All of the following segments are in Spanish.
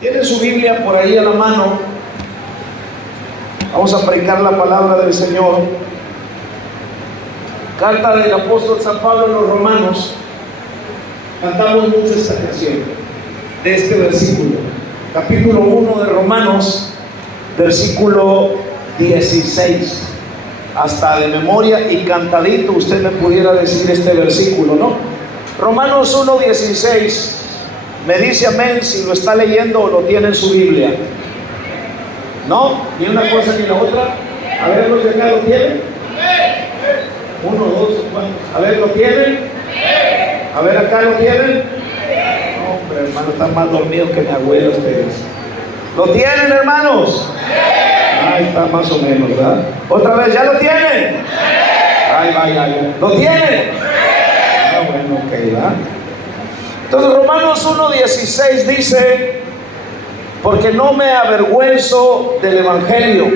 Tiene su Biblia por ahí a la mano. Vamos a predicar la palabra del Señor. Carta del apóstol San Pablo a los Romanos. Cantamos mucho esta canción de este versículo. Capítulo 1 de Romanos, versículo 16. Hasta de memoria y cantadito usted me pudiera decir este versículo, ¿no? Romanos 1:16. Me dice amén si lo está leyendo o lo tiene en su Biblia. ¿No? Ni una cosa ni la otra. A ver, los de acá lo tienen. Uno, dos, ¿cuántos? A ver, ¿lo tienen? A ver, acá lo tienen. No, hombre, hermano, están más dormidos que mi abuelo ustedes. ¿Lo tienen, hermanos? Ahí está más o menos, ¿verdad? Otra vez, ¿ya lo tienen? Ay, vaya, ¿lo tienen? Ah, bueno, ok, ¿verdad? Entonces Romanos 1:16 dice: porque no me avergüenzo del Evangelio.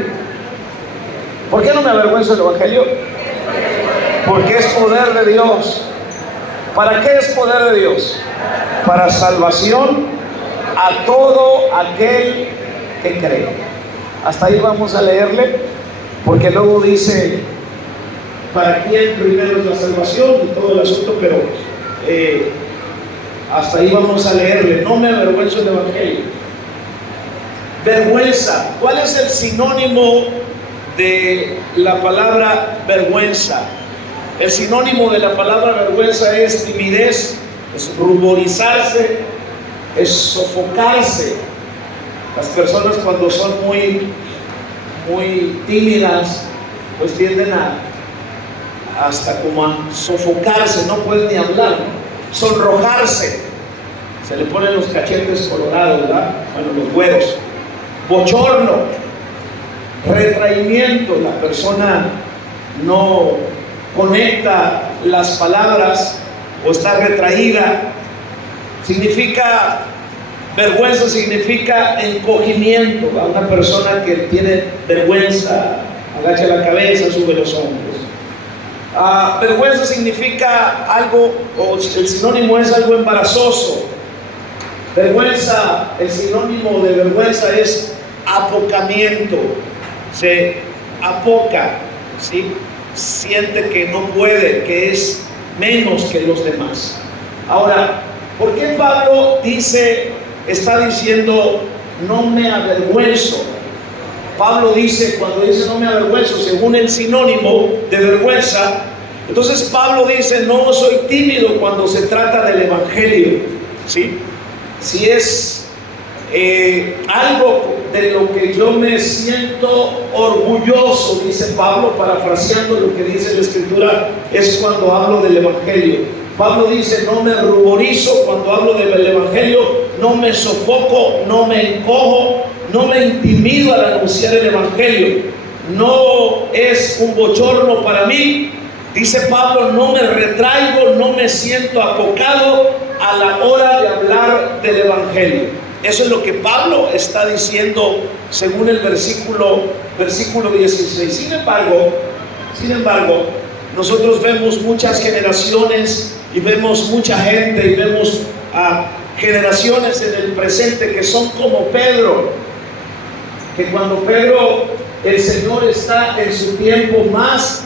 ¿Por qué no me avergüenzo del Evangelio? Porque es poder de Dios. ¿Para qué es poder de Dios? Para salvación a todo aquel que cree. Hasta ahí vamos a leerle, porque luego dice para quién primero es la salvación y todo el asunto, pero hasta ahí vamos a leerle. No me avergüenzo del Evangelio. Vergüenza. ¿Cuál es el sinónimo de la palabra vergüenza? El sinónimo de la palabra vergüenza es timidez, es ruborizarse, es sofocarse. Las personas cuando son muy tímidas, pues tienden hasta como a sofocarse, no pueden ni hablar, ¿no? Sonrojarse, se le ponen los cachetes colorados, ¿verdad? Bueno, los güeros. Bochorno, retraimiento, la persona no conecta las palabras o está retraída. Significa, vergüenza significa encogimiento, ¿verdad? Una persona que tiene vergüenza, agacha la cabeza, sube los hombros. Vergüenza significa algo, o el sinónimo es algo embarazoso. Vergüenza, el sinónimo de vergüenza es apocamiento. Se apoca, ¿sí? Siente que no puede, que es menos que los demás. Ahora, ¿por qué Pablo está diciendo no me avergüenzo? Pablo dice, cuando dice no me avergüenzo, según el sinónimo de vergüenza, entonces Pablo dice no soy tímido cuando se trata del Evangelio, ¿sí? Si es algo de lo que yo me siento orgulloso, dice Pablo, parafraseando lo que dice la Escritura, es cuando hablo del Evangelio. Pablo dice no me ruborizo cuando hablo del Evangelio, no me sofoco, no me encojo, no me intimido al anunciar el Evangelio. No es un bochorno para mí. Dice Pablo, no me retraigo, no me siento apocado a la hora de hablar del Evangelio. Eso es lo que Pablo está diciendo según el versículo 16. Sin embargo, nosotros vemos muchas generaciones y vemos mucha gente y vemos generaciones en el presente que son como Pedro, que cuando Pedro, el Señor está en su tiempo más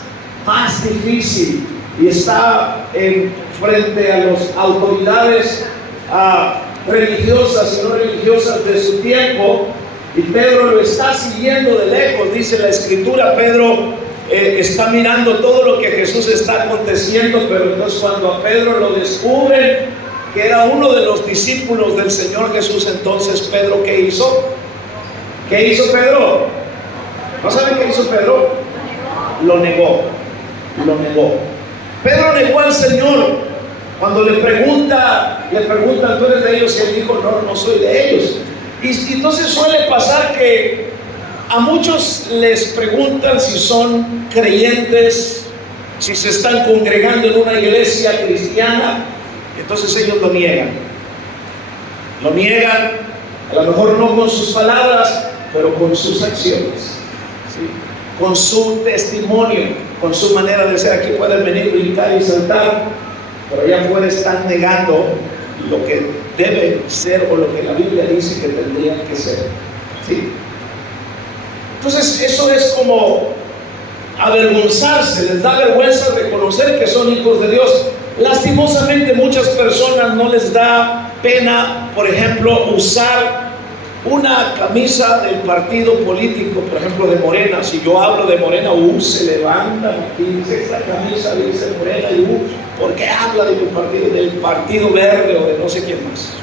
difícil y está frente a las autoridades religiosas y no religiosas de su tiempo, y Pedro lo está siguiendo de lejos. Dice la Escritura, Pedro está mirando todo lo que Jesús está aconteciendo, pero entonces cuando a Pedro lo descubren que era uno de los discípulos del Señor Jesús, entonces Pedro, ¿qué hizo? ¿Qué hizo Pedro? ¿No saben qué hizo Pedro? Lo negó. Pedro negó al Señor. Cuando le preguntan, ¿tú eres de ellos? Y él dijo, no soy de ellos. Y entonces suele pasar que a muchos les preguntan si son creyentes, si se están congregando en una iglesia cristiana, entonces ellos lo niegan, a lo mejor no con sus palabras, pero con sus acciones, ¿sí? Con su testimonio, con su manera de ser. Aquí pueden venir, brincar y saltar, pero allá afuera están negando lo que deben ser o lo que la Biblia dice que tendrían que ser. ¿Sí? Entonces eso es como avergonzarse, les da vergüenza reconocer que son hijos de Dios. Lastimosamente muchas personas no les da pena, por ejemplo, usar una camisa del partido político, por ejemplo de Morena. Si yo hablo de Morena, se levantan aquí, dice esta camisa dice Morena, y ¿por qué habla de mi partido? Del Partido Verde o de no sé quién más.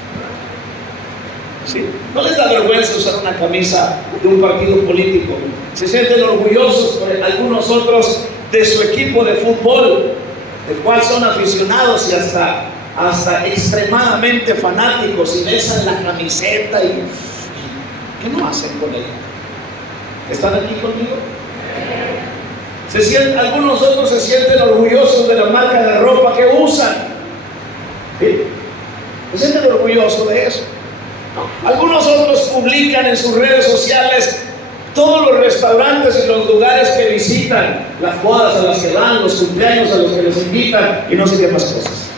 ¿Sí? No les da vergüenza usar una camisa de un partido político. Se sienten orgullosos por algunos otros de su equipo de fútbol, del cual son aficionados y hasta extremadamente fanáticos, y besan la camiseta. Y ¿qué no hacen con ella? ¿Están aquí conmigo? Algunos otros se sienten orgullosos de la marca de ropa que usan. ¿Sí? Se sienten orgullosos de eso. Algunos otros publican en sus redes sociales todos los restaurantes y los lugares que visitan, las bodas a las que van, los cumpleaños a los que los invitan y no sé qué más cosas.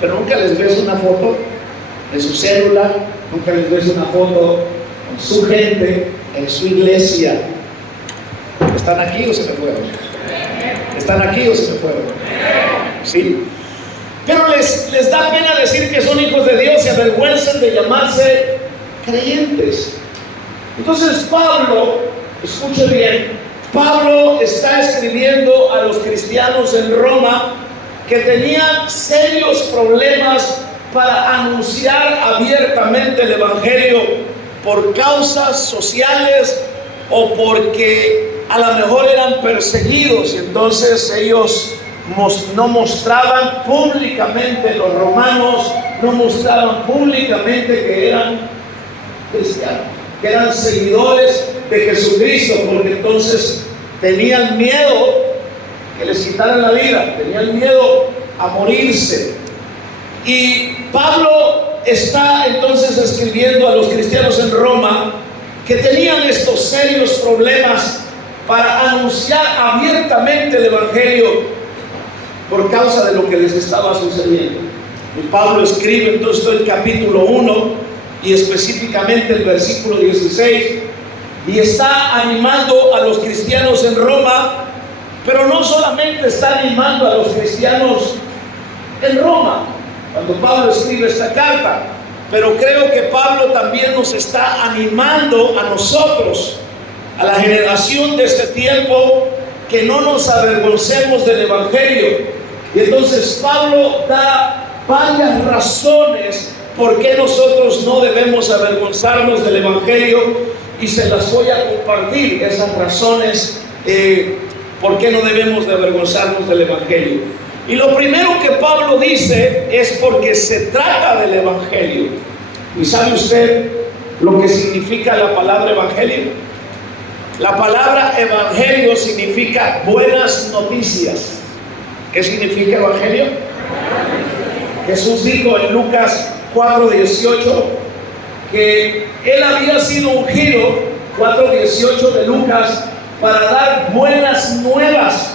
Pero nunca les ves una foto de su célula, nunca les ves una foto con su gente en su iglesia. ¿Están aquí o se me fueron? ¿Están aquí o se me fueron? ¿Sí? Pero les da pena decir que son hijos de Dios y avergüenzan de llamarse creyentes. Entonces Pablo, escuche bien, Pablo está escribiendo a los cristianos en Roma que tenían serios problemas para anunciar abiertamente el evangelio por causas sociales o porque a lo mejor eran perseguidos, y entonces ellos no mostraban públicamente, los romanos no mostraban públicamente que eran cristianos, que eran seguidores de Jesucristo, porque entonces tenían miedo que les quitaran la vida, tenían miedo a morirse. Y Pablo está entonces escribiendo a los cristianos en Roma que tenían estos serios problemas para anunciar abiertamente el evangelio por causa de lo que les estaba sucediendo. Y Pablo escribe entonces el capítulo 1 y específicamente el versículo 16, y está animando a los cristianos en Roma, pero no solamente está animando a los cristianos en Roma cuando Pablo escribe esta carta, pero creo que Pablo también nos está animando a nosotros, a la generación de este tiempo, que no nos avergoncemos del evangelio. Y entonces Pablo da varias razones por qué nosotros no debemos avergonzarnos del evangelio, y se las voy a compartir, esas razones por qué no debemos de avergonzarnos del evangelio. Y lo primero que Pablo dice es porque se trata del evangelio. ¿Y sabe usted lo que significa la palabra evangelio? La palabra evangelio significa buenas noticias. ¿Qué significa evangelio? Jesús dijo en Lucas 4:18 que él había sido ungido, 4:18 de Lucas, para dar buenas nuevas.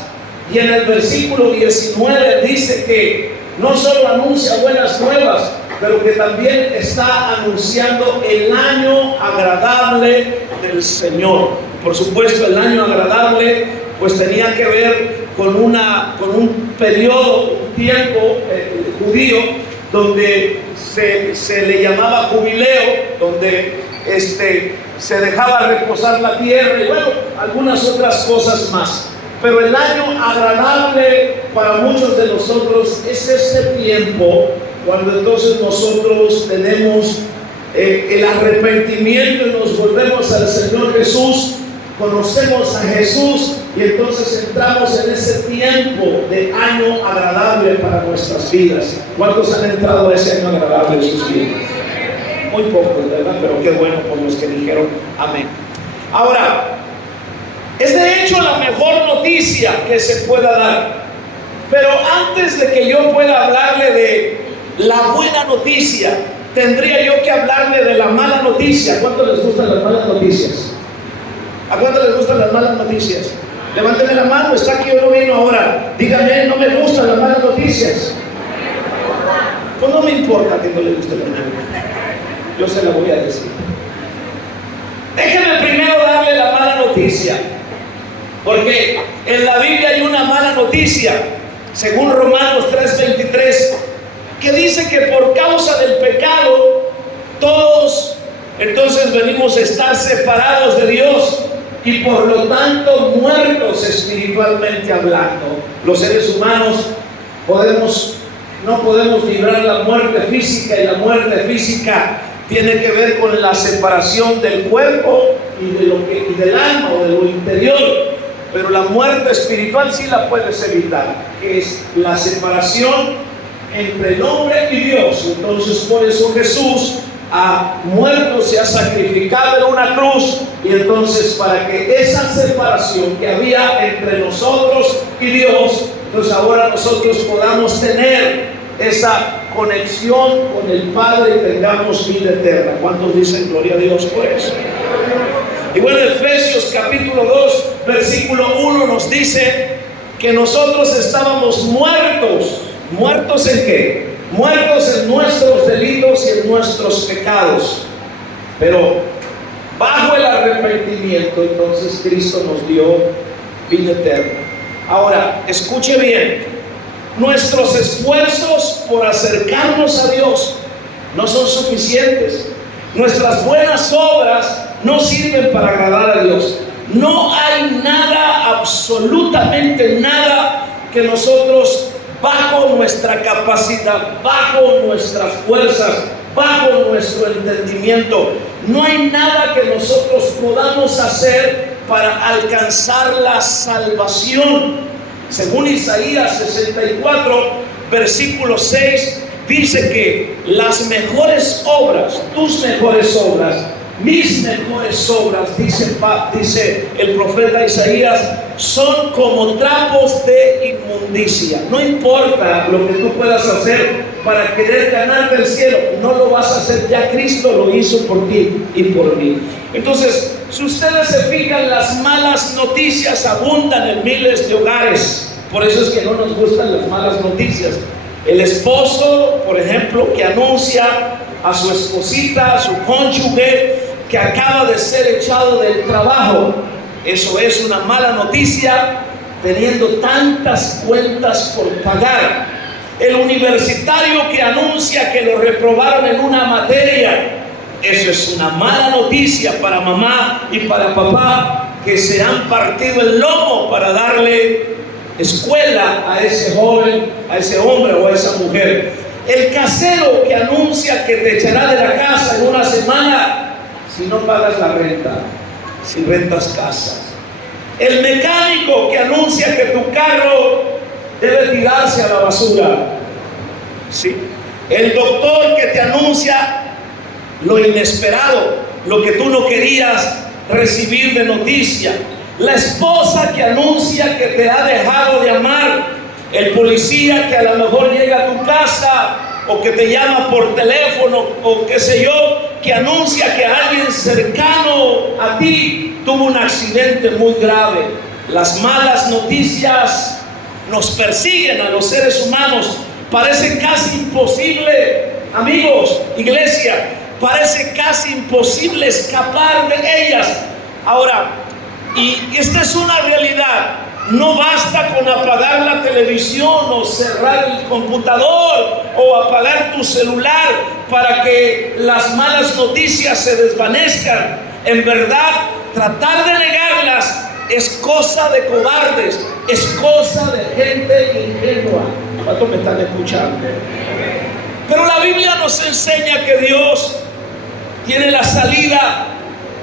Y en el versículo 19 dice que no solo anuncia buenas nuevas, pero que también está anunciando el año agradable del Señor. Por supuesto, el año agradable pues tenía que ver con un periodo, un tiempo judío, donde se le llamaba jubileo, donde se dejaba reposar la tierra y bueno, algunas otras cosas más. Pero el año agradable para muchos de nosotros es ese tiempo cuando entonces nosotros tenemos el arrepentimiento y nos volvemos al Señor Jesús, conocemos a Jesús y entonces entramos en ese tiempo de año agradable para nuestras vidas. ¿Cuántos han entrado a ese año agradable en sus vidas? Muy pocos, ¿verdad? Pero qué bueno por los que dijeron amén. Ahora, es de hecho la mejor noticia que se pueda dar. Pero antes de que yo pueda hablarle de la buena noticia, tendría yo que hablarle de la mala noticia. ¿A cuántos les gustan las malas noticias? ¿A cuántos les gustan las malas noticias? Levánteme la mano, está aquí o no vino ahora. Dígame, no me gustan las malas noticias. Pues no me importa que no le guste la Biblia, yo se la voy a decir. Déjeme primero darle la mala noticia, porque en la Biblia hay una mala noticia, según Romanos 3:23, que dice que por causa del pecado todos entonces venimos a estar separados de Dios y por lo tanto muertos espiritualmente hablando. Los seres humanos no podemos librar la muerte física, y la muerte física tiene que ver con la separación del cuerpo y del alma o de lo interior, pero la muerte espiritual sí la puedes evitar, que es la separación entre el hombre y Dios. Entonces por eso Jesús ha muerto, se ha sacrificado en una cruz, y entonces para que esa separación que había entre nosotros y Dios, entonces ahora nosotros podamos tener esa conexión con el Padre y tengamos vida eterna. ¿Cuántos dicen gloria a Dios por eso? Y bueno, Efesios capítulo 2 versículo 1 nos dice que nosotros estábamos muertos. ¿Muertos en qué? Muertos en nuestros delitos y en nuestros pecados, pero bajo el arrepentimiento entonces Cristo nos dio vida eterna. Ahora, escuche bien, nuestros esfuerzos por acercarnos a Dios no son suficientes. Nuestras buenas obras no sirven para agradar a Dios. No hay nada, absolutamente nada, que nosotros, bajo nuestra capacidad, bajo nuestras fuerzas, bajo nuestro entendimiento, no hay nada que nosotros podamos hacer para alcanzar la salvación. Según Isaías 64, versículo 6, dice que las mejores obras, tus mejores obras, mis mejores obras, dice el profeta Isaías, son como trapos de inmundicia. No importa lo que tú puedas hacer para querer ganarte el cielo, no lo vas a hacer, ya Cristo lo hizo por ti y por mí. Entonces, si ustedes se fijan, las malas noticias abundan en miles de hogares. Por eso es que no nos gustan las malas noticias. El esposo, por ejemplo, que anuncia a su esposita, a su cónyuge, que acaba de ser echado del trabajo. Eso es una mala noticia, teniendo tantas cuentas por pagar. El universitario que anuncia que lo reprobaron en una materia. Eso es una mala noticia para mamá y para papá, que se han partido el lomo para darle escuela a ese joven, a ese hombre o a esa mujer. El casero que anuncia que te echará de la casa en una semana si no pagas la renta, si rentas casas. El mecánico que anuncia que tu carro debe tirarse a la basura. ¿Sí? El doctor que te anuncia lo inesperado, lo que tú no querías recibir de noticia. La esposa que anuncia que te ha dejado de amar. El policía que a lo mejor llega a tu casa o que te llama por teléfono o qué sé yo, que anuncia que alguien cercano a ti tuvo un accidente muy grave. Las malas noticias nos persiguen a los seres humanos. Parece casi imposible, amigos, iglesia, parece casi imposible escapar de ellas. Ahora, y esta es una realidad. No basta con apagar la televisión o cerrar el computador o apagar tu celular para que las malas noticias se desvanezcan. En verdad, tratar de negarlas es cosa de cobardes, es cosa de gente ingenua. ¿Cuántos me están escuchando? Pero la Biblia nos enseña que Dios tiene la salida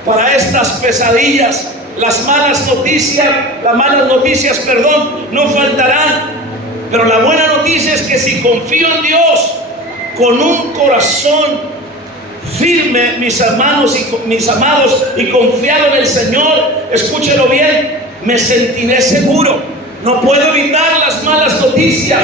para estas pesadillas. Las malas noticias, no faltarán. Pero la buena noticia es que si confío en Dios con un corazón firme, mis amados, y confiado en el Señor, escúchelo bien, me sentiré seguro. No puedo evitar las malas noticias,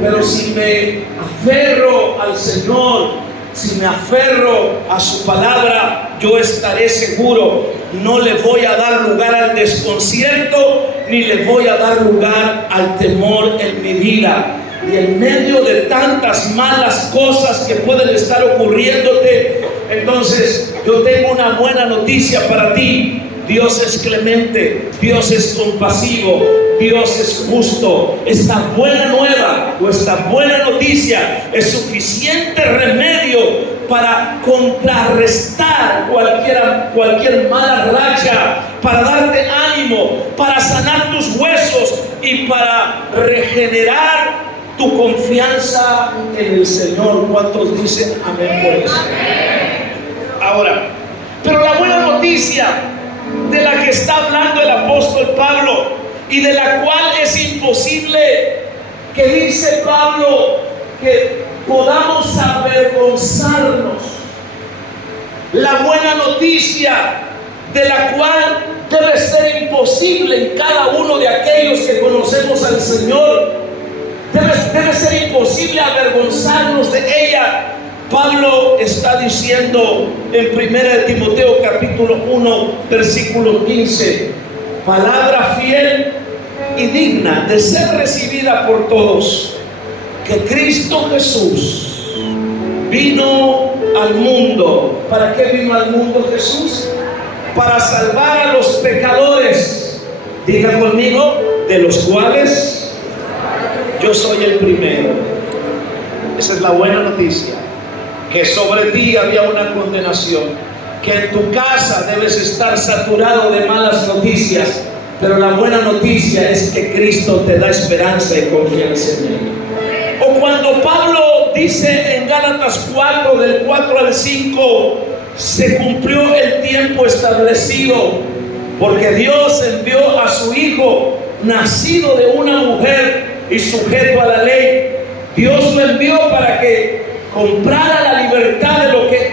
pero si me aferro al Señor, si me aferro a su palabra, yo estaré seguro. No le voy a dar lugar al desconcierto, ni le voy a dar lugar al temor en mi vida. y en medio de tantas malas cosas que pueden estar ocurriéndote, entonces yo tengo una buena noticia para ti. Dios es clemente, Dios es compasivo, Dios es justo. Esta buena nueva o esta buena noticia es suficiente remedio para contrarrestar cualquier mala racha, para darte ánimo, para sanar tus huesos y para regenerar tu confianza en el Señor. ¿Cuántos dicen amén por eso? Ahora, pero la buena noticia de la que está hablando el apóstol Pablo y de la cual es imposible, que dice Pablo, que podamos avergonzarnos. La buena noticia de la cual debe ser imposible en cada uno de aquellos que conocemos al Señor, debe ser imposible avergonzarnos de ella. Pablo está diciendo en 1 Timoteo capítulo 1 versículo 15, palabra fiel y digna de ser recibida por todos, que Cristo Jesús vino al mundo. ¿Para qué vino al mundo Jesús? Para salvar a los pecadores. Diga conmigo, de los cuales yo soy el primero. Esa es la buena noticia. Que sobre ti había una condenación, que en tu casa debes estar saturado de malas noticias, pero la buena noticia es que Cristo te da esperanza y confianza en Él. O cuando Pablo dice en Gálatas 4, del 4 al 5, se cumplió el tiempo establecido, porque Dios envió a su Hijo, nacido de una mujer y sujeto a la ley. Dios lo envió para que comprara la libertad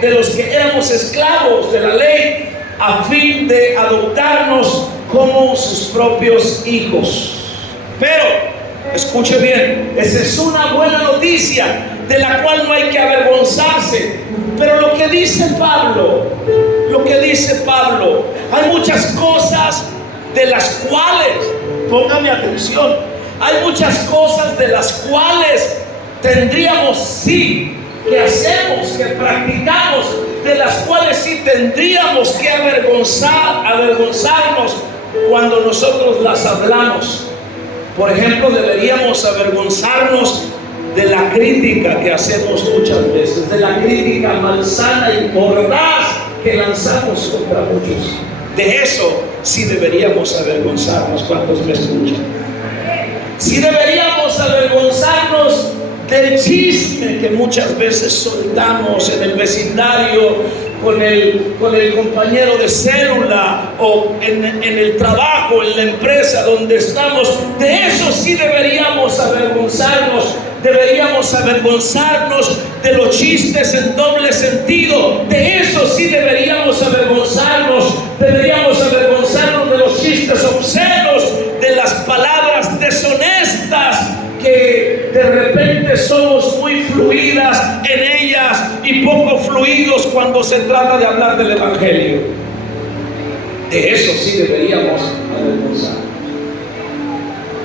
de los que éramos esclavos de la ley, a fin de adoptarnos como sus propios hijos. Pero, escuche bien, esa es una buena noticia de la cual no hay que avergonzarse. Pero lo que dice Pablo, hay muchas cosas de las cuales, póngame atención, hay muchas cosas de las cuales tendríamos sí que hacemos, que practicamos, de las cuales sí tendríamos que avergonzarnos cuando nosotros las hablamos. Por ejemplo, deberíamos avergonzarnos de la crítica que hacemos muchas veces, de la crítica malsana y mordaz que lanzamos contra muchos. De eso sí deberíamos avergonzarnos. ¿Cuántos me escuchan? Sí deberíamos avergonzarnos del chisme que muchas veces soltamos en el vecindario, con el compañero de célula, o en el trabajo, en la empresa donde estamos. De eso sí deberíamos avergonzarnos. Deberíamos avergonzarnos de los chistes en doble sentido. De eso sí deberíamos avergonzarnos. Deberíamos avergonzarnos de los chistes obscenos, de las palabras deshonestas, que de repente somos muy fluidas en ellas y poco fluidos cuando se trata de hablar del Evangelio. De eso sí deberíamos avergonzar.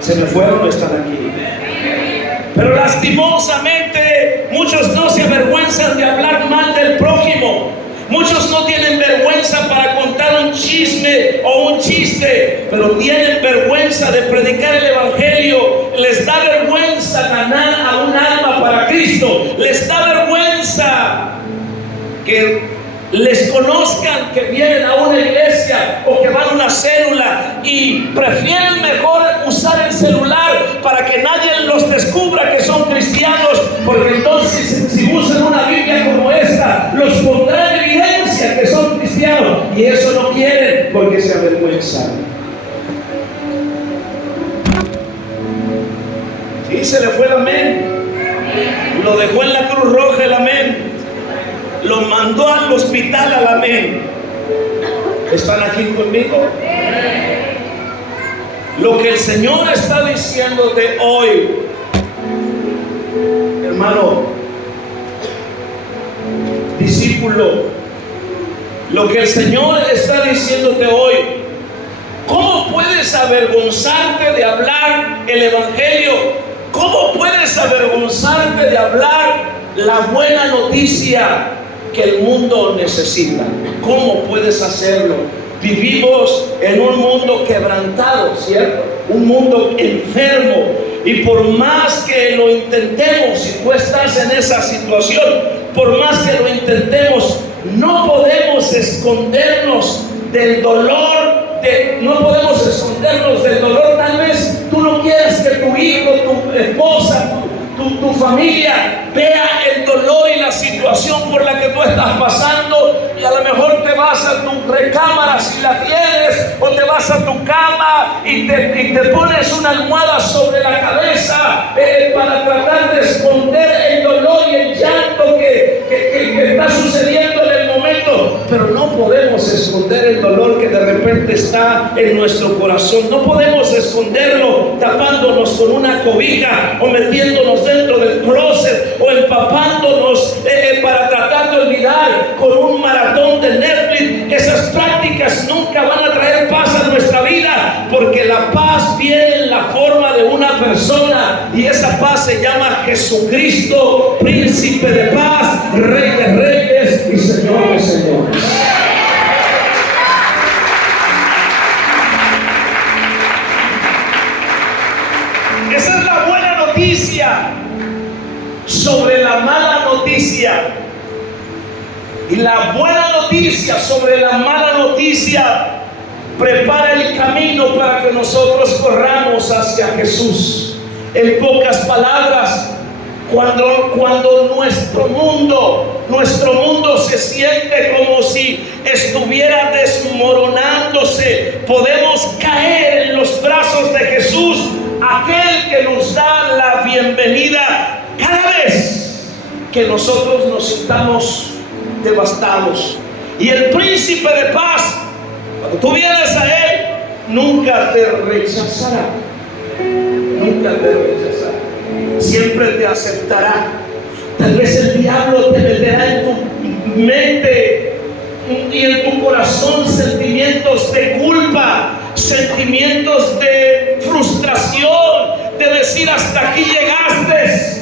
¿Se me fueron o están aquí? Pero lastimosamente muchos no se avergüenzan de hablar mal del prójimo. Muchos no tienen vergüenza para contar un chisme o un chiste, pero tienen vergüenza de predicar el Evangelio. Les da vergüenza ganar a un alma para Cristo. Les da vergüenza que les conozcan que vienen a una iglesia o que van a una célula, y prefieren mejor usar el celular para que nadie los descubra que son cristianos, porque entonces si usan una Biblia como esta, los pondrán en evidencia que son cristianos, y eso no quieren porque se avergüenzan. Sí, se le fue el amén. Lo dejó en la Cruz Roja el amén. Lo mandó al hospital al amén. ¿Están aquí conmigo? Lo que el Señor está diciéndote hoy, hermano, discípulo, lo que el Señor está diciéndote hoy, ¿cómo puedes avergonzarte de hablar el Evangelio ¿Cómo puedes avergonzarte de hablar la buena noticia que el mundo necesita? ¿Cómo puedes hacerlo? Vivimos en un mundo quebrantado, ¿cierto? Un mundo enfermo. Y por más que lo intentemos, si tú estás en esa situación, por más que lo intentemos, no podemos escondernos del dolor. No podemos escondernos del dolor. Tal vez tú no quieras que tu hijo, tu esposa, tu familia vea el dolor y la situación por la que tú estás pasando, y a lo mejor te vas a tu recámara si la tienes, o te vas a tu cama y te pones una almohada sobre la cabeza para tratar de esconder el dolor y el llanto que está sucediendo en el momento. Pero no podemos esconder el dolor que de repente está en nuestro corazón. No podemos esconderlo tapándonos con una cobija o metiéndonos dentro del closet o empapándonos para tratar de olvidar con un maratón de Netflix. Esas prácticas nunca van a traer paz a nuestra vida, porque la paz viene en la forma de una persona, y esa paz se llama Jesucristo, príncipe de paz, rey de reyes y señor de señores. Esa es la buena noticia sobre la mala noticia. Y la buena noticia sobre la mala noticia prepara el camino para que nosotros corramos hacia Jesús. En pocas palabras, cuando nuestro mundo se siente como si estuviera desmoronándose, podemos caer en los brazos de Jesús, aquel que nos da la bienvenida cada vez que nosotros nos sintamos devastados. Y el príncipe de paz, cuando tú vienes a él, nunca te rechazará. Nunca te rechazará. Siempre te aceptará. Tal vez el diablo te meterá en tu mente y en tu corazón sentimientos de culpa, sentimientos de frustración, de decir hasta aquí llegaste.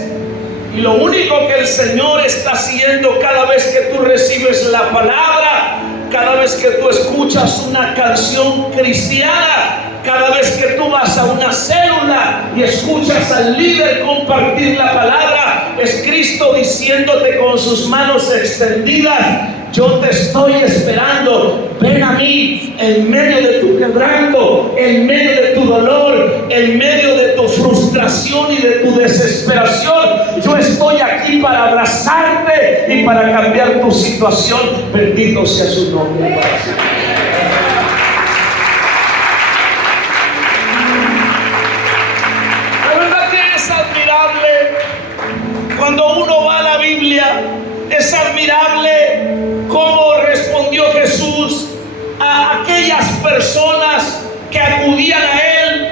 Y lo único que el Señor está haciendo cada vez que tú recibes la palabra, cada vez que tú escuchas una canción cristiana, cada vez que tú vas a una célula y escuchas al líder compartir la palabra, es Cristo diciéndote con sus manos extendidas: yo te estoy esperando, ven a mí, en medio de tu quebranto, en medio de tu dolor, en medio de tu frustración y de tu desesperación. Yo estoy aquí para abrazarte y para cambiar tu situación. Bendito sea su nombre. La verdad que es admirable cuando uno va a la Biblia. Es admirable cómo respondió Jesús a aquellas personas que acudían a Él,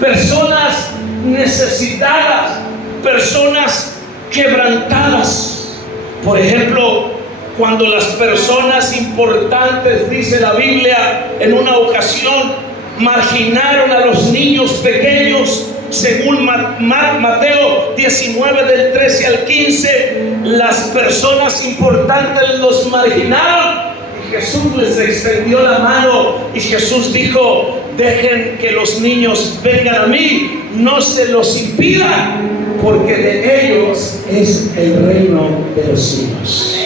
personas necesitadas, personas quebrantadas. Por ejemplo, cuando las personas importantes, dice la Biblia, en una ocasión marginaron a los niños pequeños, según Mateo 19 del 13 al 15, las personas importantes los marginaron y Jesús les extendió la mano y Jesús dijo: dejen que los niños vengan a mí, no se los impidan, porque de ellos es el reino de los cielos.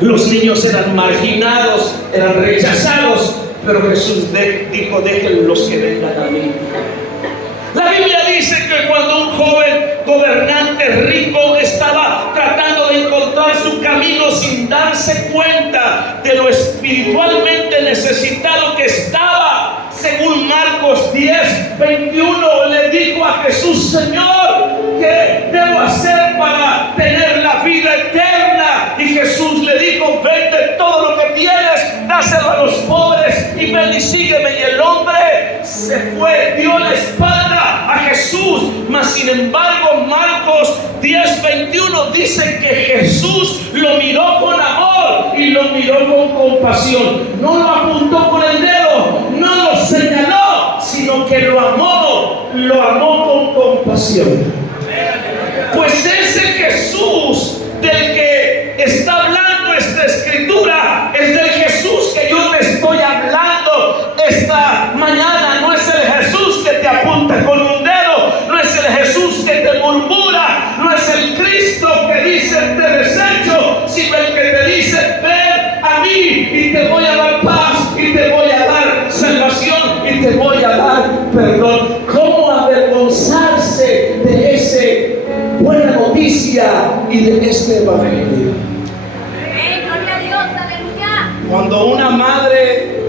Los niños eran marginados, eran rechazados, pero Jesús dijo: dejen los que vengan a mí. La Biblia dice que cuando un joven gobernante rico estaba tratando de encontrar su camino sin darse cuenta de lo espiritualmente necesitado que estaba, según Marcos 10:21, le dijo a Jesús: Señor, ¿qué debo hacer para tener la vida eterna? Y Jesús le dijo: vende todo lo que tienes, dáselo a los pobres y ven y sígueme. Y el hombre se fue, dio la espalda a Jesús. Mas sin embargo, Marcos 10:21 dice que Jesús lo miró con amor y lo miró con compasión. No lo apuntó con el dedo, no lo señaló, sino que lo amó con compasión. salvación. Pues ese Jesús del que está hablando esta escritura es del Jesús que yo te estoy hablando esta mañana. No es el Jesús que te apunta con un dedo, no es el Jesús que te murmura, no es el Cristo que dice te desecho, sino el que te dice ven a mí y te voy a dar paz y te voy a dar salvación y te voy a dar perdón. ¿Cómo avergonzarse de ese buena noticia y de este evangelio? Gloria a Dios, aleluya. Cuando una madre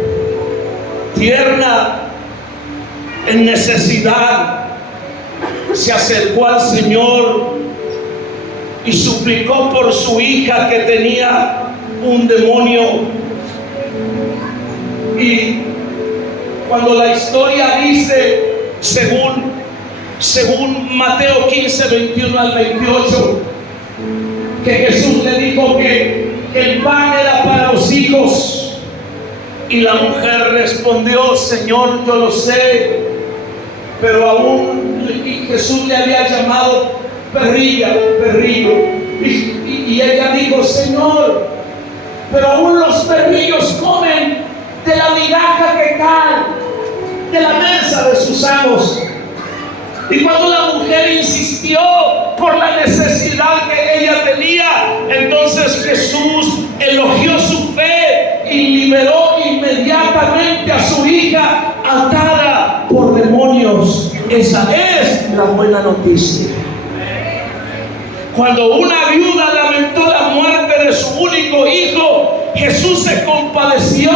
tierna en necesidad se acercó al Señor y suplicó por su hija que tenía un demonio, y cuando la historia dice, según Mateo 15, 21 al 28, que Jesús le dijo que el pan era para los hijos, y la mujer respondió, Señor, yo lo sé, pero aún Jesús le había llamado perrillo, y ella dijo, Señor, pero aún los perrillos comen de la migaja que cae de la mesa de sus amos. Y cuando la mujer insistió por la necesidad que ella tenía, entonces Jesús elogió su fe y liberó inmediatamente a su hija atada por demonios. Esa es la buena noticia. Cuando una viuda lamentó la muerte de su único hijo, Jesús se compadeció,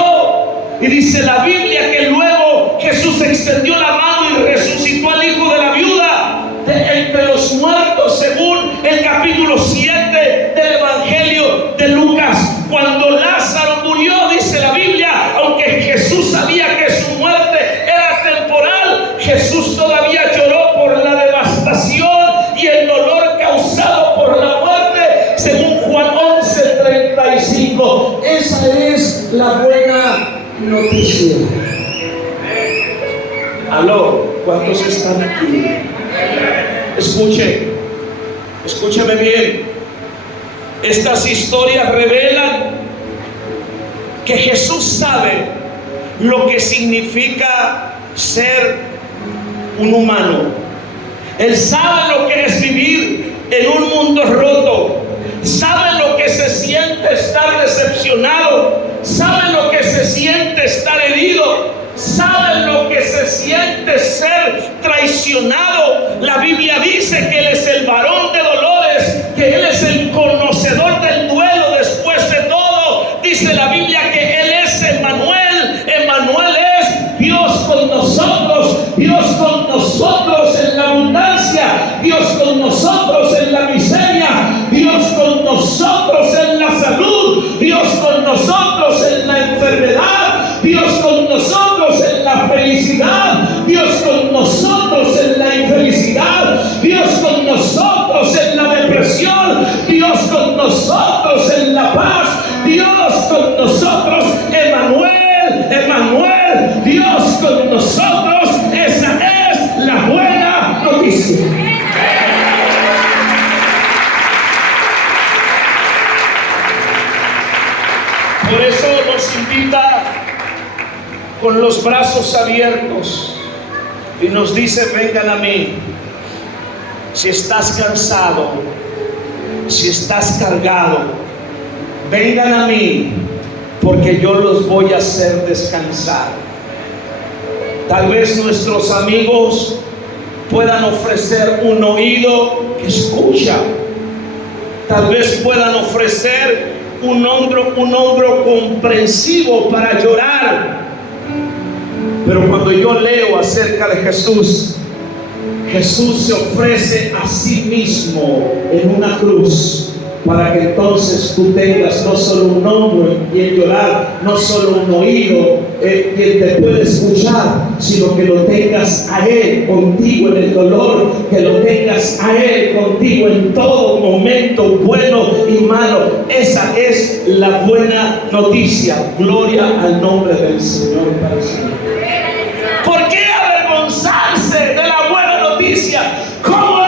y dice la Biblia que luego Jesús extendió la mano y resucitó al hijo de la viuda de entre los muertos, según el capítulo 7 del Evangelio de Lucas. Cuando Lázaro murió, dice la Biblia, aunque Jesús sabía que su muerte era temporal, Jesús todavía lloró por la devastación y el dolor causado por la muerte, según Juan 11:35. Esa es la buena noticia. Aló, ¿cuántos están aquí? Escúcheme bien. Estas historias revelan que Jesús sabe lo que significa ser un humano. Él sabe lo que es vivir en un mundo roto. Sabe lo que se siente estar decepcionado. Sabe lo que se siente estar herido. Sabe lo que se siente ser traicionado. La Biblia dice que Él es el varón de dolores, que Él es el conocedor del duelo después de todo. Dice la Biblia que Él es Emmanuel. Emmanuel es Dios con nosotros. Dios con nosotros en la abundancia. Dios con nosotros en la miseria. Dios con nosotros en la salud. Dios con nosotros en la enfermedad. Dios con nosotros en la felicidad. Dios con nosotros en la infelicidad. Dios con nosotros en la depresión. Dios con nosotros en la paz. Dios con nosotros, Emmanuel, Emmanuel, Dios con nosotros. Esa es la buena noticia. Por eso nos invita con los brazos abiertos y nos dice, vengan a mí. Si estás cansado, si estás cargado, vengan a mí, porque yo los voy a hacer descansar. Tal vez nuestros amigos puedan ofrecer un oído que escucha. Tal vez puedan ofrecer un hombro comprensivo para llorar. Pero cuando yo leo acerca de Jesús, Jesús se ofrece a sí mismo en una cruz, para que entonces tú tengas no solo un hombro en quien llorar, no solo un oído en quien te puede escuchar, sino que lo tengas a Él contigo en el dolor, que lo tengas a Él contigo en todo momento, bueno y malo. Esa es la buena noticia. Gloria al nombre del Señor para siempre. ¿Por qué avergonzarse de la buena noticia? ¿Cómo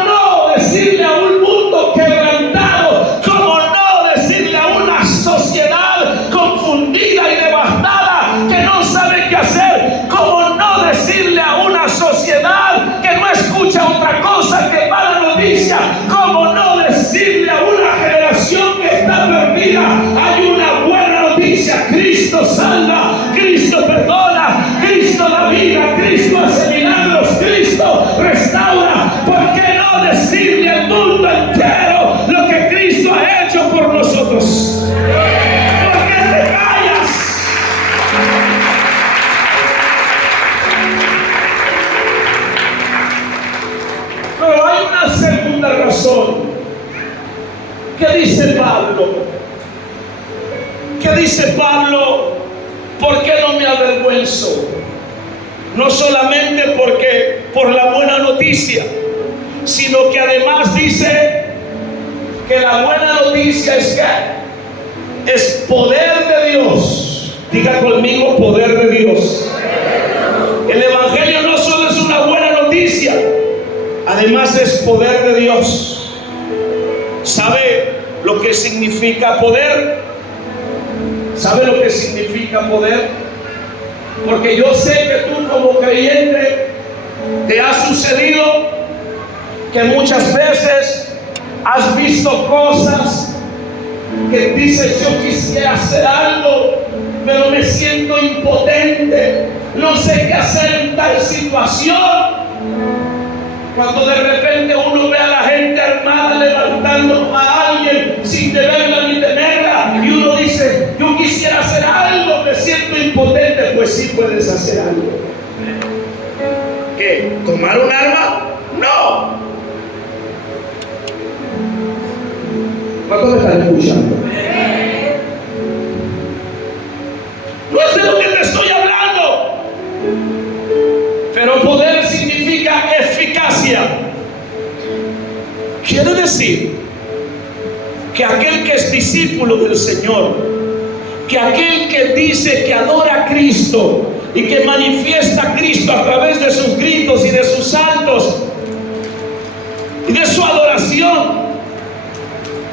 otra cosa que mala noticia. ¿Cómo no decirle a una generación que está perdida? Hay una buena noticia. Cristo salva, Cristo perdona, Cristo da vida, Cristo hace milagros, Cristo restaura. ¿Por qué no decirle al mundo entero lo que Cristo ha hecho por nosotros? ¿Por qué te callas? Pero hay una segunda razón. ¿Qué dice Pablo? ¿Qué dice Pablo? ¿Por qué no me avergüenzo? No solamente porque por la buena noticia, sino que además dice que la buena noticia es que es poder de Dios. Diga conmigo, poder de Dios. El Evangelio no solo es una buena noticia, además es poder de Dios. ¿Sabe lo que significa poder? ¿Sabe lo que significa poder? Porque yo sé que tú como creyente te ha sucedido que muchas veces has visto cosas que dices: yo quisiera hacer algo, pero me siento impotente, no sé qué hacer en tal situación. Cuando de repente uno ve a la gente armada levantando a alguien sin deberla ni temerla, y uno dice: yo quisiera hacer algo, me siento impotente. Pues sí puedes hacer algo. ¿Qué? ¿Tomar un arma? No. ¿Cuántos me están escuchando? No es de lo que te estoy hablando. Pero poder significa eficacia. Quiere decir que aquel que es discípulo del Señor, que aquel que dice que adora a Cristo y que manifiesta a Cristo a través de sus gritos y de sus saltos y de su adoración,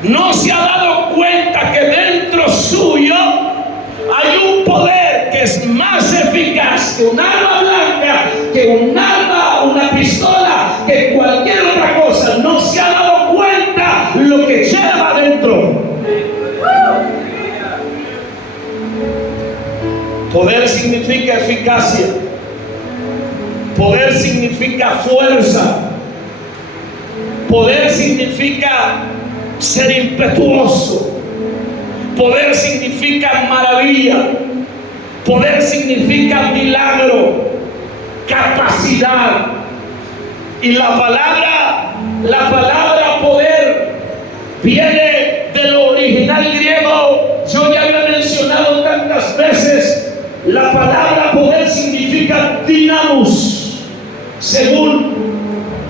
no se ha dado cuenta que dentro suyo hay un poder que es más eficaz que un arma blanca, que un arma, una pistola, que cualquier otra cosa. No se ha dado cuenta lo que lleva dentro. Poder significa eficacia. Poder significa fuerza. Poder significa ser impetuoso. Poder significa maravilla. Poder significa milagro, capacidad. Y la palabra poder viene de lo original griego. Yo ya lo he mencionado tantas veces. La palabra poder significa dinamos. Según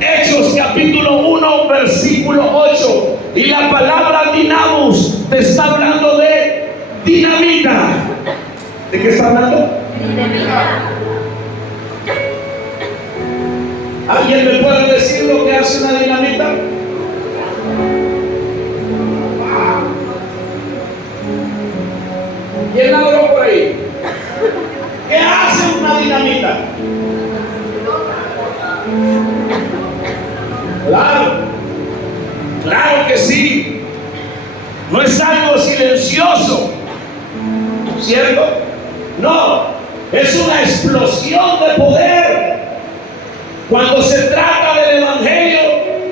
Hechos capítulo 1 versículo 8. Y la palabra dinamos te está hablando de dinamita. ¿De qué está hablando? Dinamita. ¿Alguien me puede decir lo que hace una dinamita? ¿Quién habló por ahí? ¿Qué hace una dinamita? Claro, claro que sí. No es algo silencioso, ¿cierto? No, es una explosión de poder. Cuando se trata del Evangelio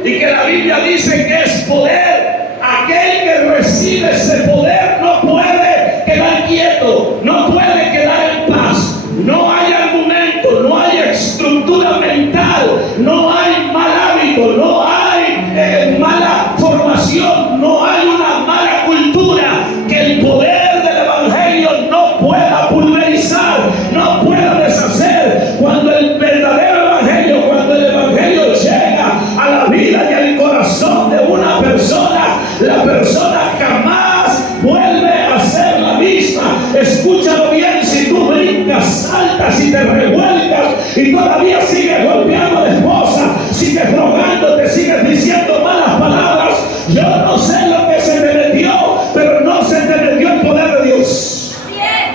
y que la Biblia dice que es poder, aquel que recibe ese poder no puede quedar quieto, no puede quedar en paz. No hay argumento, no hay estructura mental, no hay mal hábito, no hay mala formación, no hay una mala cultura que el poder del Evangelio no pueda pulverizar, no pueda deshacer. Cuando el verdadero Evangelio, cuando el Evangelio llega a la vida y al corazón de una persona, la persona jamás vuelve a ser la misma. Escúchalo bien: si tú brincas, saltas y te revuelcas y todavía sigues golpeando a la esposa, sigues rogando, te sigues diciendo malas palabras, yo no sé lo que se te metió, pero no se te metió el poder de Dios. Así es.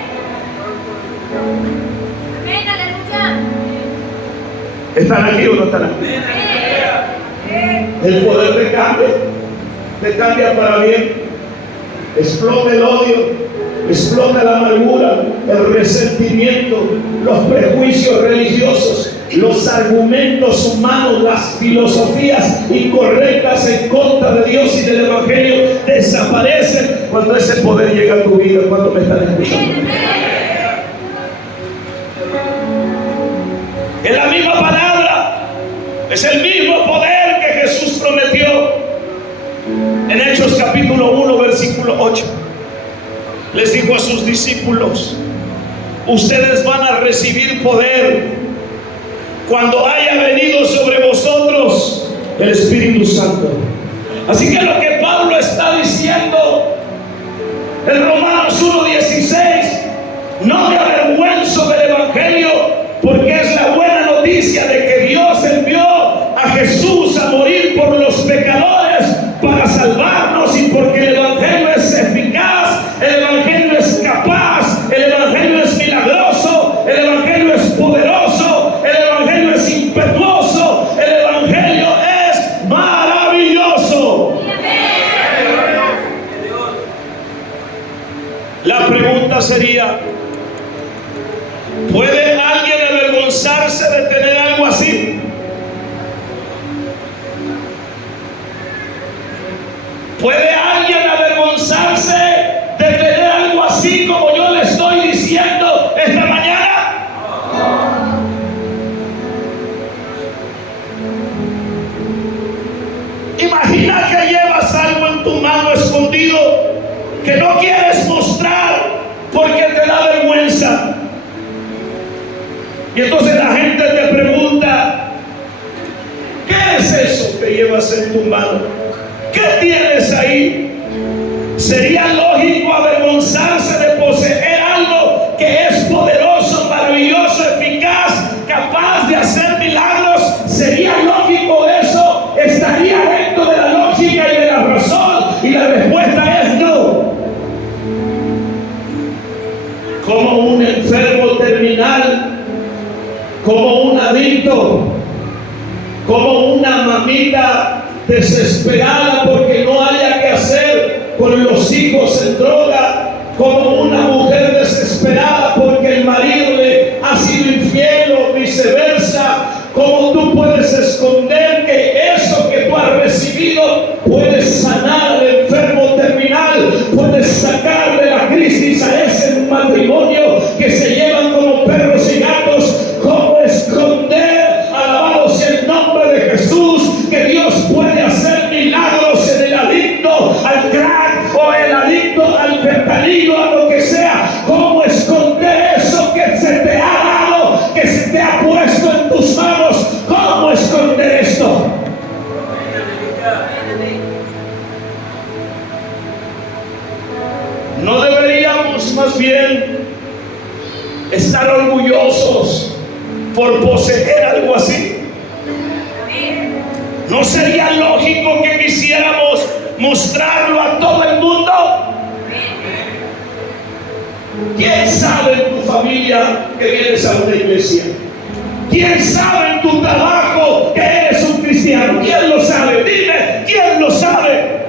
Amén, aleluya. ¿Están aquí o no están aquí? Amén. El poder te cambia para bien. Explota el odio, explota la amargura, el resentimiento, los prejuicios religiosos, los argumentos humanos, las filosofías incorrectas en contra de Dios y del Evangelio desaparecen cuando ese poder llega a tu vida. ¿Cuánto me están escuchando? Es la misma palabra, es el mismo poder que Jesús prometió. En Hechos capítulo 1 versículo 8 les dijo a sus discípulos: ustedes van a recibir poder cuando haya venido sobre vosotros el Espíritu Santo. Así que lo que Pablo está diciendo en Romanos 1:16, no me avergüenzo del Evangelio, porque es la buena noticia de que Dios envió a Jesús a morir por los pecadores para salvarnos, y porque el Evangelio es eficaz, el Evangelio es capaz, el Evangelio es milagroso, el Evangelio es poderoso, el Evangelio es impetuoso, el Evangelio es maravilloso. La pregunta sería: ¿puede alguien avergonzarse de tener algo así? ¿Puede alguien avergonzarse de tener algo así como yo le estoy diciendo esta mañana? Imagina que llevas algo en tu mano escondido que no quieres mostrar porque te da vergüenza. Y entonces la gente te pregunta: ¿qué es eso que llevas en tu mano? ¿Qué tienes ahí? Sería lógico avergonzarse de poseer algo que es poderoso, maravilloso, eficaz, capaz de hacer milagros. ¿Sería lógico eso? ¿Estaría dentro de la lógica y de la razón? Y la respuesta es no. Como un enfermo terminal, como un adicto, como una mamita desesperada porque no haya que hacer con los hijos en droga, como una mujer desesperada porque el marido le ha sido infiel o viceversa. Como tú puedes esconder que eso que tú has recibido puedes sanar al enfermo terminal, puedes sacar de la crisis a ese matrimonio que se llevan como perros y gatos. ¿Cómo esconder, alabado sea el nombre de Jesús, que Dios puede hacer milagros en el adicto al crack o el adicto al fentanilo, a lo que sea? ¿Cómo esconder eso que se te ha dado, que se te ha puesto en tus manos? ¿Cómo esconder esto? ¿No deberíamos más bien estar orgullosos por poseer algo así? ¿No sería lógico que quisiéramos mostrarlo a todo el mundo? ¿Quién sabe en tu familia que vienes a una iglesia? ¿Quién sabe en tu trabajo que eres un cristiano? ¿Quién lo sabe? Dime, ¿quién lo sabe?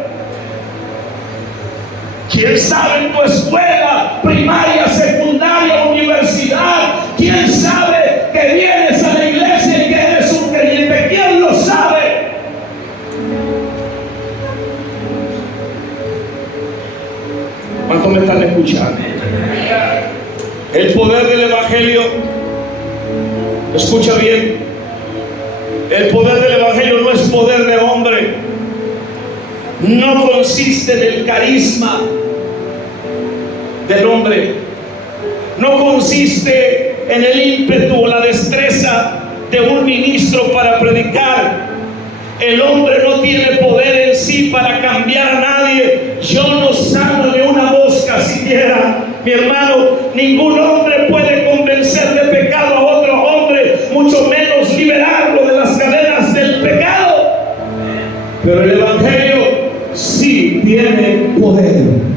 ¿Quién sabe en tu escuela, primaria, secundaria, universidad? ¿Quién sabe que vienes a la iglesia y que eres un creyente? ¿Quién lo sabe? ¿Cuántos me están escuchando? El poder del Evangelio, escucha bien, el poder del Evangelio no es poder de hombre, no consiste en el carisma del hombre, no consiste en el ímpetu o la destreza de un ministro para predicar. El hombre no tiene poder en sí para cambiar a nadie. Yo no sano de una mosca siquiera, mi hermano. Ningún hombre puede convencer de pecado a otro hombre, mucho menos liberarlo de las cadenas del pecado. Pero el Evangelio sí tiene poder.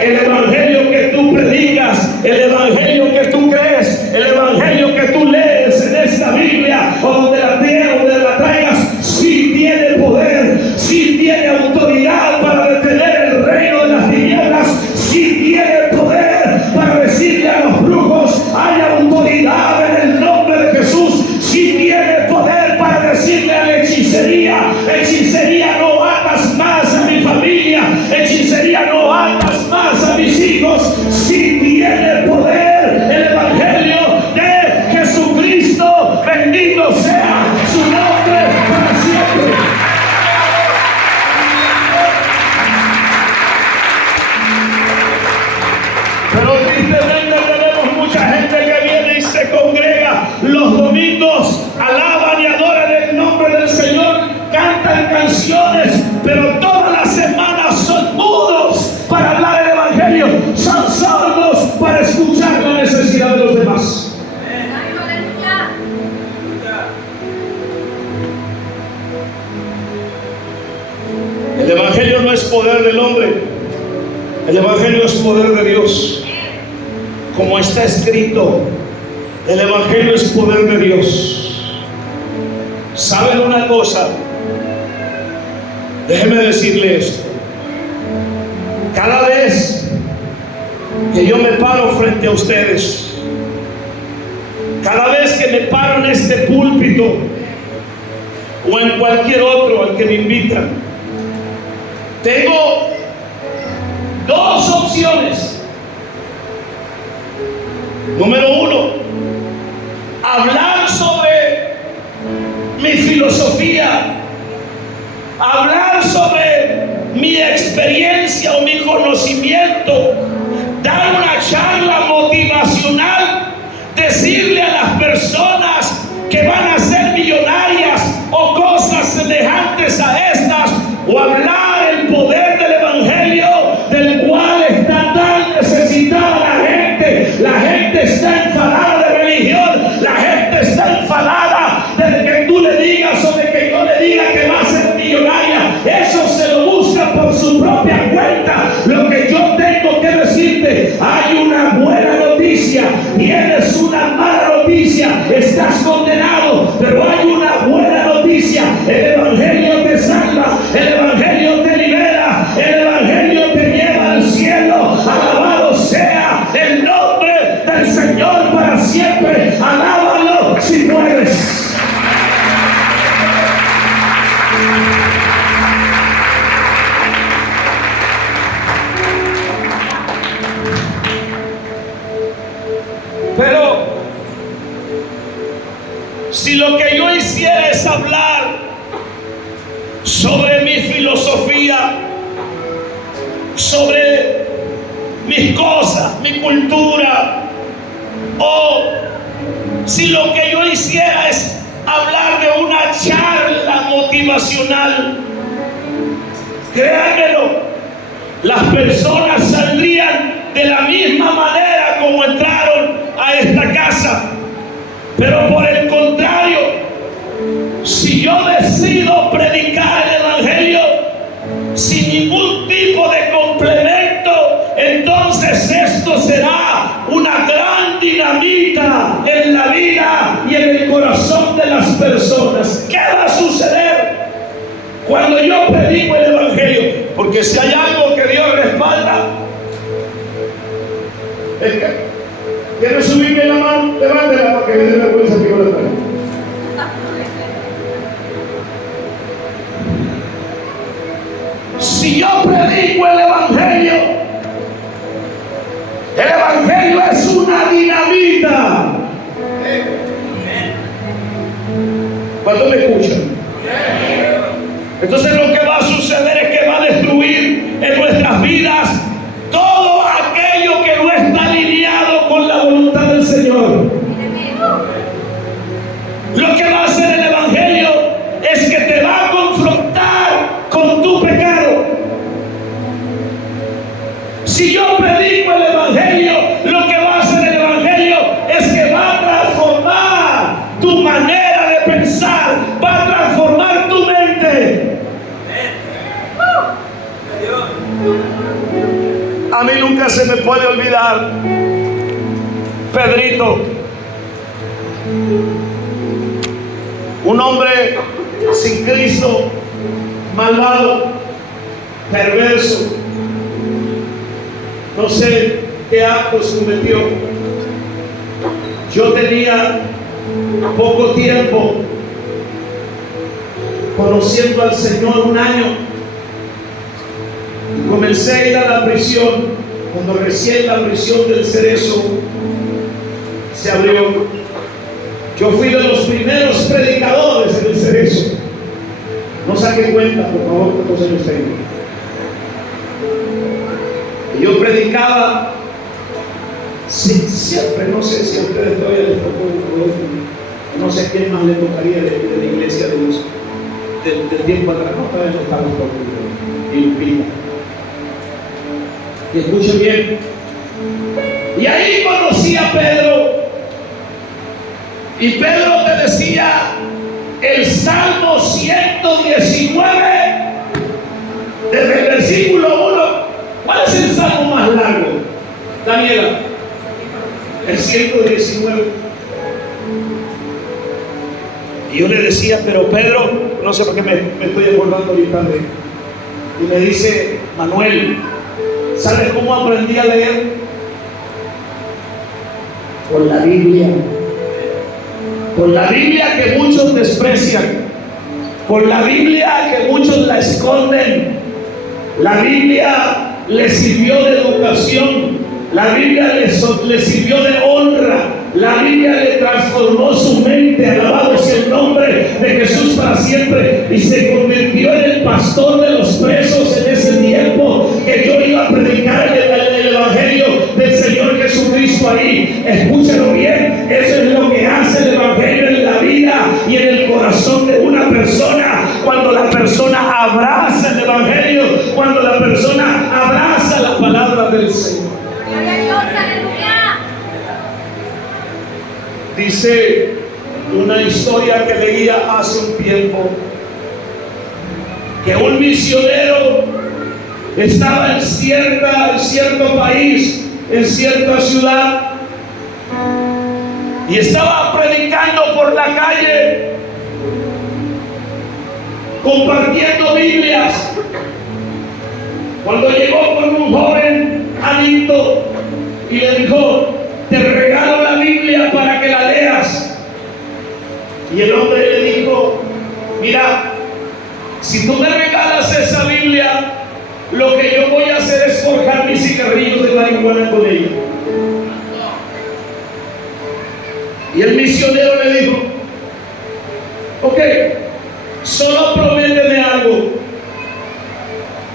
El Evangelio que tú predicas, el Evangelio que tú crees, el Evangelio que tú lees en esta Biblia, o donde la traigas, sí tiene poder. hay autoridad en el nombre de Jesús. Si tiene poder para decirle a la hechicería: hechicería, no atas más a mi familia, hechicería, no atas más a mis hijos. Si tiene poder el evangelio de Jesucristo, bendito sea su nombre para siempre. Pero tristemente tenemos mucha gente que viene y se congrega los domingos, alaban y adoran el nombre del Señor, cantan canciones, pero toda la semana son mudos para hablar el evangelio, son sordos para escuchar la necesidad de los demás. El evangelio no es poder del hombre, el evangelio es poder de Dios. Como está escrito, el evangelio es poder de Dios. ¿Saben una cosa? Déjeme decirle esto. Cada vez que yo me paro frente a ustedes, cada vez que me paro en este púlpito o en cualquier otro al que me invitan, tengo dos opciones. Número uno, hablar sobre mi filosofía, hablar sobre mi experiencia o mi conocimiento, dar una charla motivacional, decirle a las personas que van a ser millonarias o cosas semejantes a estas, o hablar el poder del evangelio del cual está tan necesitada la gente. La gente está enfadada de religión, la gente está enfadada de que tú le digas o de que yo le diga que va a ser millonaria. Eso se lo busca por su propia cuenta. Lo que yo tengo que decirte: hay una buena noticia, tienes una mala noticia, estás condenado, pero hay una buena noticia. El evangelio te salva, el evangelio te libera, el evangelio te lleva al cielo. Alabado sea el nombre del Señor para siempre. Alábalo si puedes. Pero si lo que yo hiciera es hablar sobre mi filosofía, sobre mis cosas, mi cultura, o si lo que yo hiciera es hablar de una charla motivacional, créanmelo, las personas saldrían de la misma manera como entraron a esta casa. Pero por el contrario, si yo decido predicar el evangelio sin ningún tipo de complemento, entonces esto será una gran dinamita en la vida y en el corazón de las personas. ¿Qué va a suceder cuando yo predico el evangelio? Porque si hay algo que Dios respalda, es que ¿quiere subirme la mano? Levántela para que me dé vergüenza que yo la traigo. Si yo predico el evangelio es una dinamita. ¿Cuántos me escuchan? Entonces lo que va a suceder es que va a destruir en nuestras vidas todo aquello que no está alineado con la voluntad del Señor. Lo que va a hacer el evangelio es que te va a confrontar con tu pecado. Si yo predico el evangelio, lo que va a hacer el evangelio es que va a transformar tu manera de pensar, va a transformar tu mente. A mí nunca se me puede olvidar Pedrito, un hombre sin Cristo, malvado, perverso, no sé qué actos cometió, Yo tenía poco tiempo conociendo al Señor, 1 año. Y comencé a ir a la prisión. Cuando recién la prisión del Cerezo se abrió, yo fui de los primeros predicadores en el Cerezo. No saque cuenta, por favor, cuántos años tengo. Y yo predicaba siempre, no sé si a ustedes todavía les tocó un micrófono, no sé quién más le tocaría de la iglesia de Dios del tiempo atrás. No, todavía no estamos todos. Y escuchen bien. Y ahí conocí a Pedro. Y Pedro te decía el Salmo 119, desde el versículo 1. ¿Cuál es el salmo más largo, Daniela? El 119. Y yo le decía, pero Pedro, no sé por qué me estoy acordando ahorita de él. Y me dice, Manuel, ¿sabes cómo aprendí a leer? Por la Biblia. Por la Biblia que muchos desprecian. Por la Biblia que muchos la esconden. La Biblia le sirvió de educación. La Biblia le sirvió de honra. La Biblia le transformó su mente. Alabado sea el nombre de Jesús para siempre. Y se convirtió en el pastor de los presos en ese tiempo que yo iba a predicar el Evangelio del Señor Jesucristo ahí. Escúchalo bien. Eso es lo que hace el Evangelio en la vida y en el corazón de una persona. Cuando la persona abraza el Evangelio, cuando la persona abraza la palabra del Señor. Gloria a Dios, aleluya. Dice una historia que leía hace un tiempo que un misionero estaba en cierto país, en cierta ciudad, y estaba predicando por la calle, compartiendo Biblias, cuando llegó con un joven adicto y le dijo, te regalo la Biblia para que la leas. Y el hombre le dijo, mira, si tú me regalas esa Biblia, lo que yo voy a hacer es forjar mis cigarrillos de marihuana con ella. Y el misionero le dijo, ok, solo prométeme algo.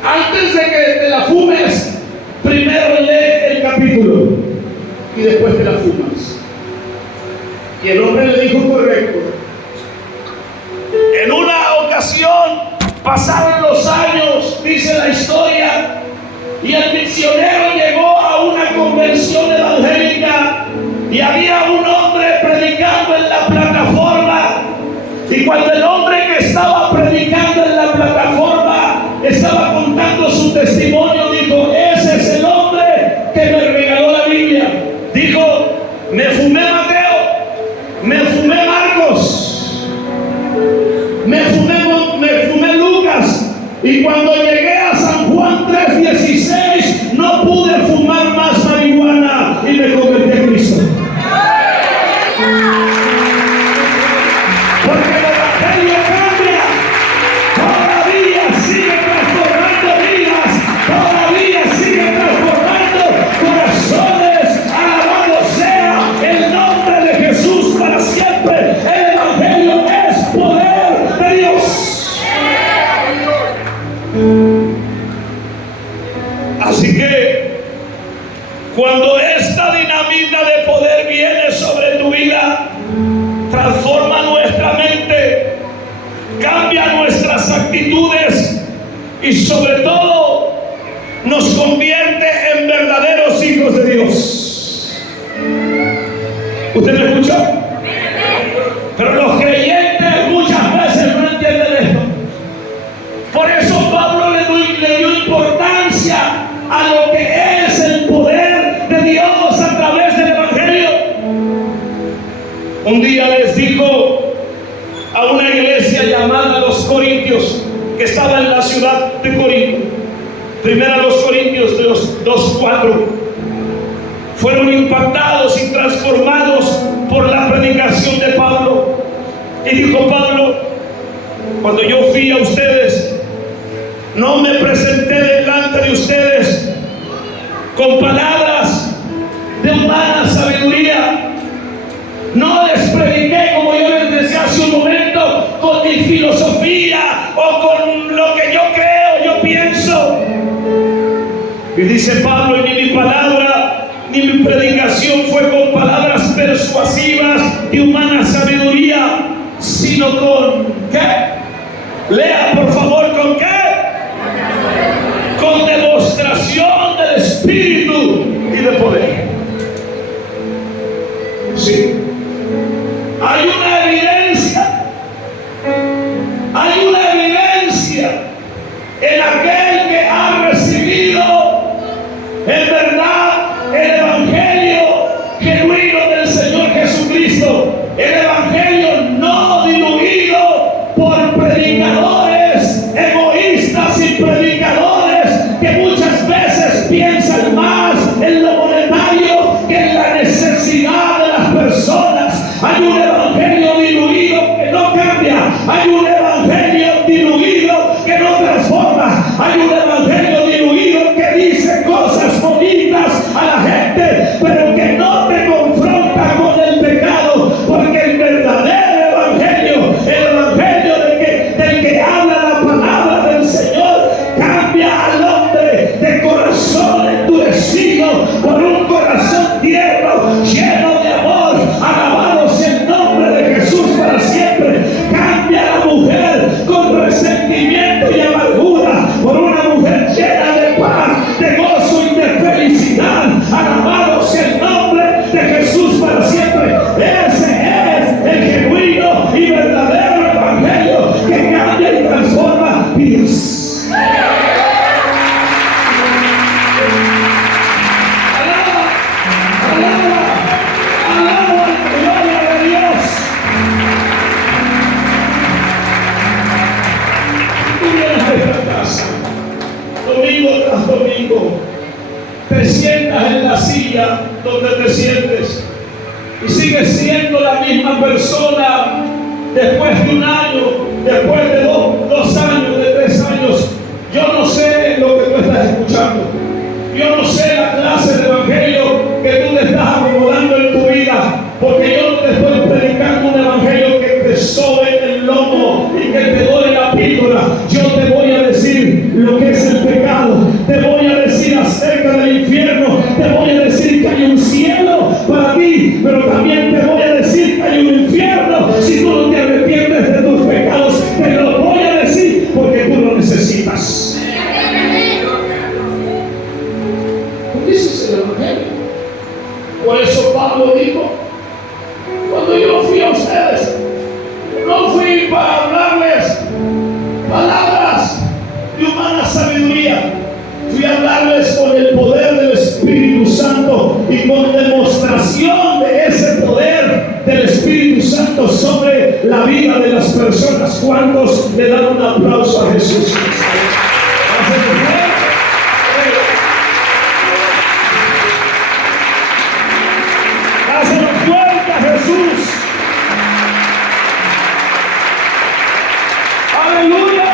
Antes de que te la fumes, primero lee el capítulo y después te la fumas. Y el hombre le dijo, correcto. En una ocasión pasaron los años, dice la historia, y el misionero llegó a una convención evangélica y había un hombre predicando en la plataforma. Y cuando el hombre que estaba predicando en la plataforma estaba contando su testimonio, dijo, ese es el hombre que me regaló la Biblia. Dijo, me fumé Mateo, me fumé Marcos, me fumé Lucas, y cuando llegué a San Juan 3:16 no pude fumar más marihuana y me convertí a Cristo. Porque el Evangelio cambia, todavía sigue transformando vidas, todavía sigue transformando corazones. Alabado sea el nombre de Jesús para siempre. El Evangelio es poder de Dios. Así que cuando esta dinamita de poder viene sobre tu vida, transforma nuestra mente, cambia nuestras actitudes y sobre todo nos convierte en verdaderos hijos de Dios. ¿Usted me escuchó? Pero los creyentes muchas veces no entienden esto. Por eso Pablo le dio importancia a lo que es el poder de Dios a través del Evangelio. Un día les dijo a una iglesia llamada Los Corintios, que estaba en la ciudad de Corinto. Primera los Corintios 2:4. fueron impactados y transformados por la predicación de Pablo. Y dijo Pablo: cuando yo fui a ustedes, no me presenté delante de ustedes con palabras de humana sabiduría. No les prediqué, como yo les decía hace un momento, con mi filosofía o con lo que yo creo, yo pienso. Y dice Pablo: y ni mi palabra ni mi predicación fue con palabras persuasivas de humana sabiduría, sino con ¿qué? Lea por favor, ¿con qué? Con demostración del Espíritu y de poder. Sí. Hay una evidencia en aquel que ha recibido en verdad el Evangelio genuino del Señor Jesucristo, el Evangelio no diluido por predicadores egoístas y predicadores que muchas veces piensan más en lo monetario que en la necesidad de las personas. Hay un evangelio diluido que no cambia, hay un evangelio diluido que no transforma, hay un evangelio diluido que dice cosas bonitas a la gente, pero que no te confronta con el pecado, porque el verdadero evangelio, el evangelio del que habla la palabra del Señor, cambia al hombre de corazón endurecido por un corazón tierno, lleno de amor. Alabado sea el nombre de Jesús para siempre. Cambia a la mujer con resentimiento y amargura por una mujer llena de paz, de gozo y de felicidad. Alabado sea el nombre de Jesús para siempre. Ese es el genuino y verdadero evangelio que cambia y transforma vidas. Domingo tras domingo te sientas en la silla donde te sientes y sigues siendo la misma persona después de un año, después de dos años, de 3 años. Yo no sé lo que tú estás escuchando, yo no sé la clase de evangelio que tú te estás acomodando en tu vida, porque yo no te estoy predicando un evangelio que te sobe el lomo y que te doy la píldora. Yo te voy a decir lo que es el pecado, te voy a decir acerca del infierno, te voy a decir que hay un cielo para ti, pero también te voy a decir que hay un infierno si tú no te arrepientes de tus pecados. Te lo voy a decir porque tú lo necesitas. Ese es el evangelio. Por eso Pablo dijo: cuando yo fui a ustedes, no fui para hablarles palabras de humana sabiduría, fui a hablarles con el poder del Espíritu Santo y con demostración de ese poder del Espíritu Santo sobre la vida de las personas. ¿Cuántos le dan un aplauso a Jesús? Hacelo fuerte a Jesús. Aleluya.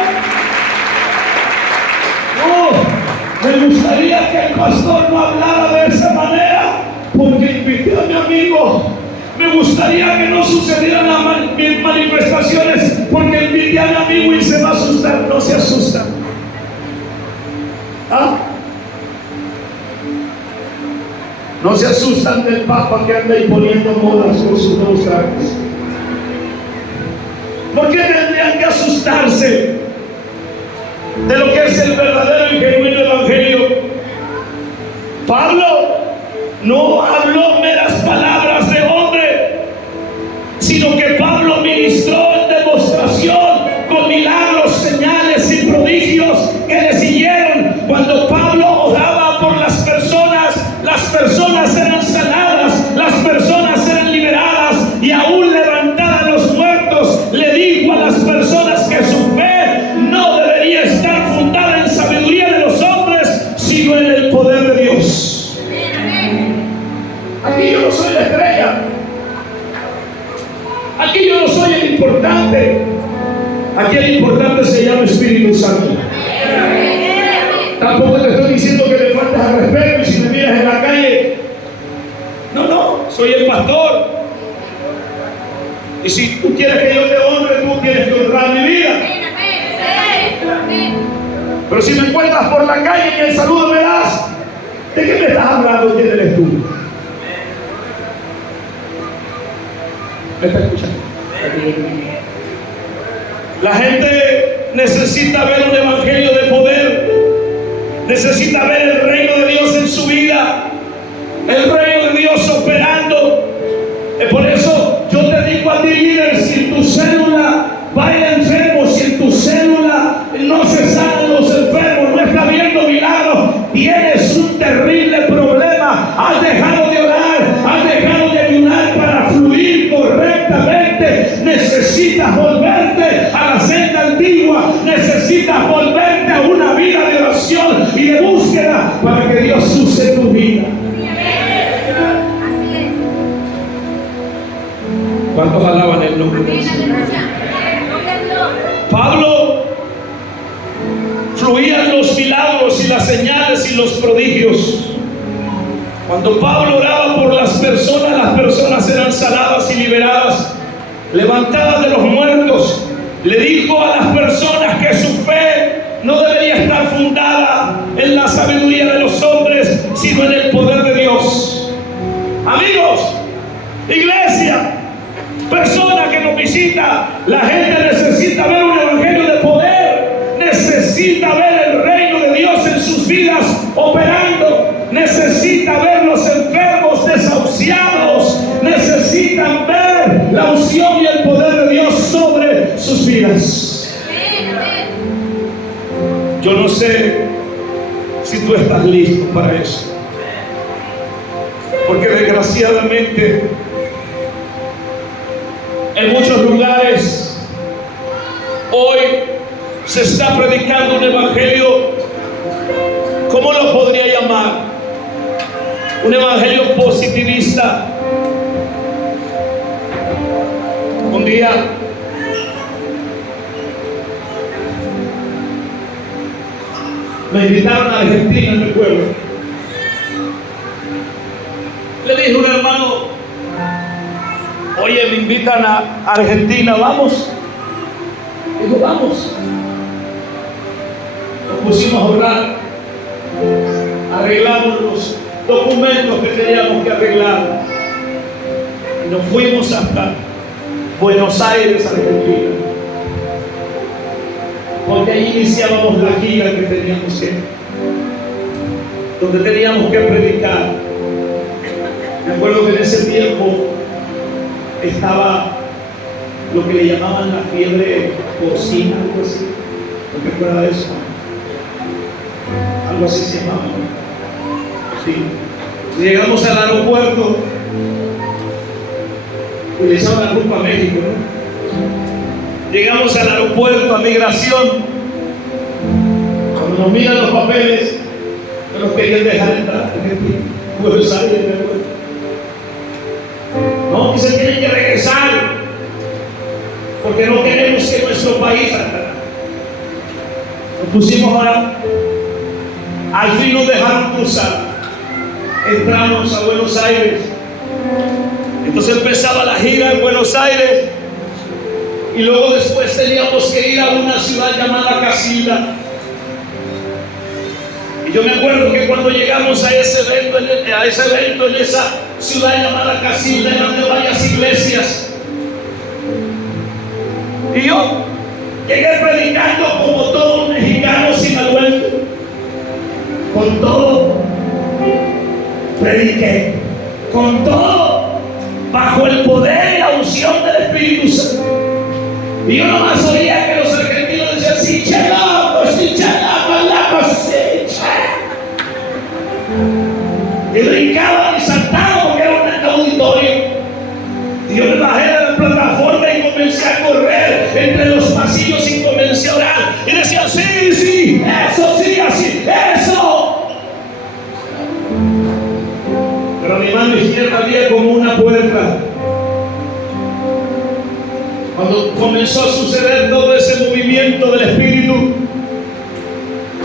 Me gustaría que el pastor no hablara de esa manera, porque invité a mi amigo. Me gustaría que no sucedieran las manifestaciones, porque invité a mi amigo y se va a asustar. No se asusta. ¿Ah? No se asustan del Papa que anda ahí poniendo modas con sus nuevos trajes. ¿Por qué tendrían que asustarse de lo que es el verdadero y genuino evangelio? Pablo no habló meras palabras de hombre, sino que Pablo ministró en demostración con milagros, señales y prodigios que le siguieron. Cuando Pablo oraba por las personas eran sanadas, las personas eran liberadas, y aún levantaban los muertos. Le dijo a las personas que su fe no debería estar fundada en sabiduría de los hombres, sino en el poder de Dios. Aquí yo no soy la estrella. Aquí yo no soy el importante. Aquí el importante se llama Espíritu Santo. Tampoco te estoy diciendo que le faltes al respeto y si me miras en la calle. No, soy el pastor. Y si tú quieres que yo te honre, tú tienes que honrar mi vida. Pero si me encuentras por la calle y el saludo me das, ¿de qué me estás hablando? ¿Quién eres tú? ¿Me estás escuchando? La gente necesita ver un evangelio de poder. Necesita ver el reino de Dios en su vida. El reino de Dios operando. Por eso yo te digo a ti, líder, si en tu célula baila enfermo, si en tu célula no se sanan los enfermos, no está viendo milagros, tienes un terrible problema. Has dejado de orar, has dejado de ayunar para fluir correctamente. Necesitas volverte a la senda antigua, necesitas volverte a una vida de oración y de búsqueda para que Dios use tu vida. ¿Cuántos alaban el nombre de Dios? Pablo fluían los milagros y las señales y los prodigios. Cuando Pablo oraba por las personas eran sanadas y liberadas, levantadas de los muertos. Le dijo a las personas que su fe no debería estar fundada en la sabiduría de los hombres, sino en el poder de Dios. Amigos, iglesia, persona que nos visita, la gente necesita ver un evangelio de poder, necesita ver el reino de Dios en sus vidas operando, necesita ver los enfermos desahuciados, necesitan ver la unción y el poder de Dios sobre sus vidas. Yo no sé si tú estás listo para eso, porque desgraciadamente en muchos lugares hoy se está predicando un evangelio, ¿cómo lo podría llamar? Un evangelio positivista. Un día me invitaron a Argentina, en mi pueblo. Le dije a un hermano: oye, me invitan a Argentina, ¿vamos? Dijo, vamos. Nos pusimos a orar, arreglamos los documentos que teníamos que arreglar y nos fuimos hasta Buenos Aires, Argentina, porque ahí iniciábamos la gira que teníamos que, donde teníamos que predicar. Me acuerdo que en ese tiempo estaba lo que le llamaban la fiebre porcina, algo así. ¿No te acuerdas de eso? Algo así se llamaba, ¿no? Sí. Llegamos al aeropuerto y le echaban la culpa a México, ¿no? Llegamos al aeropuerto, a migración. Cuando nos miran los papeles, no nos querían dejar entrar. Buenos Aires, no, que se tienen que regresar porque no queremos que nuestro país nos pusimos ahora. Al fin nos dejaron cruzar, entramos a Buenos Aires. Entonces empezaba la gira en Buenos Aires y luego después teníamos que ir a una ciudad llamada Casilda. Y yo me acuerdo que cuando llegamos a ese evento en esa ciudad llamada Casilda, eran de varias iglesias. Y yo llegué predicando como todo mexicano sinaloense. Con todo, prediqué. Con todo, bajo el poder y la unción del Espíritu Santo. Y yo nomás oía que los argentinos decían: sí, chelo, sí, chelo, la cosecha. Y brincaban y saltaban porque era un auditorio. Y yo me bajé de la plataforma y comencé a correr entre los pasillos y comencé a orar. Y decía: sí, sí, eso, sí, así, eso. Pero a mi mano izquierda había como una puerta. Cuando comenzó a suceder todo ese movimiento del Espíritu,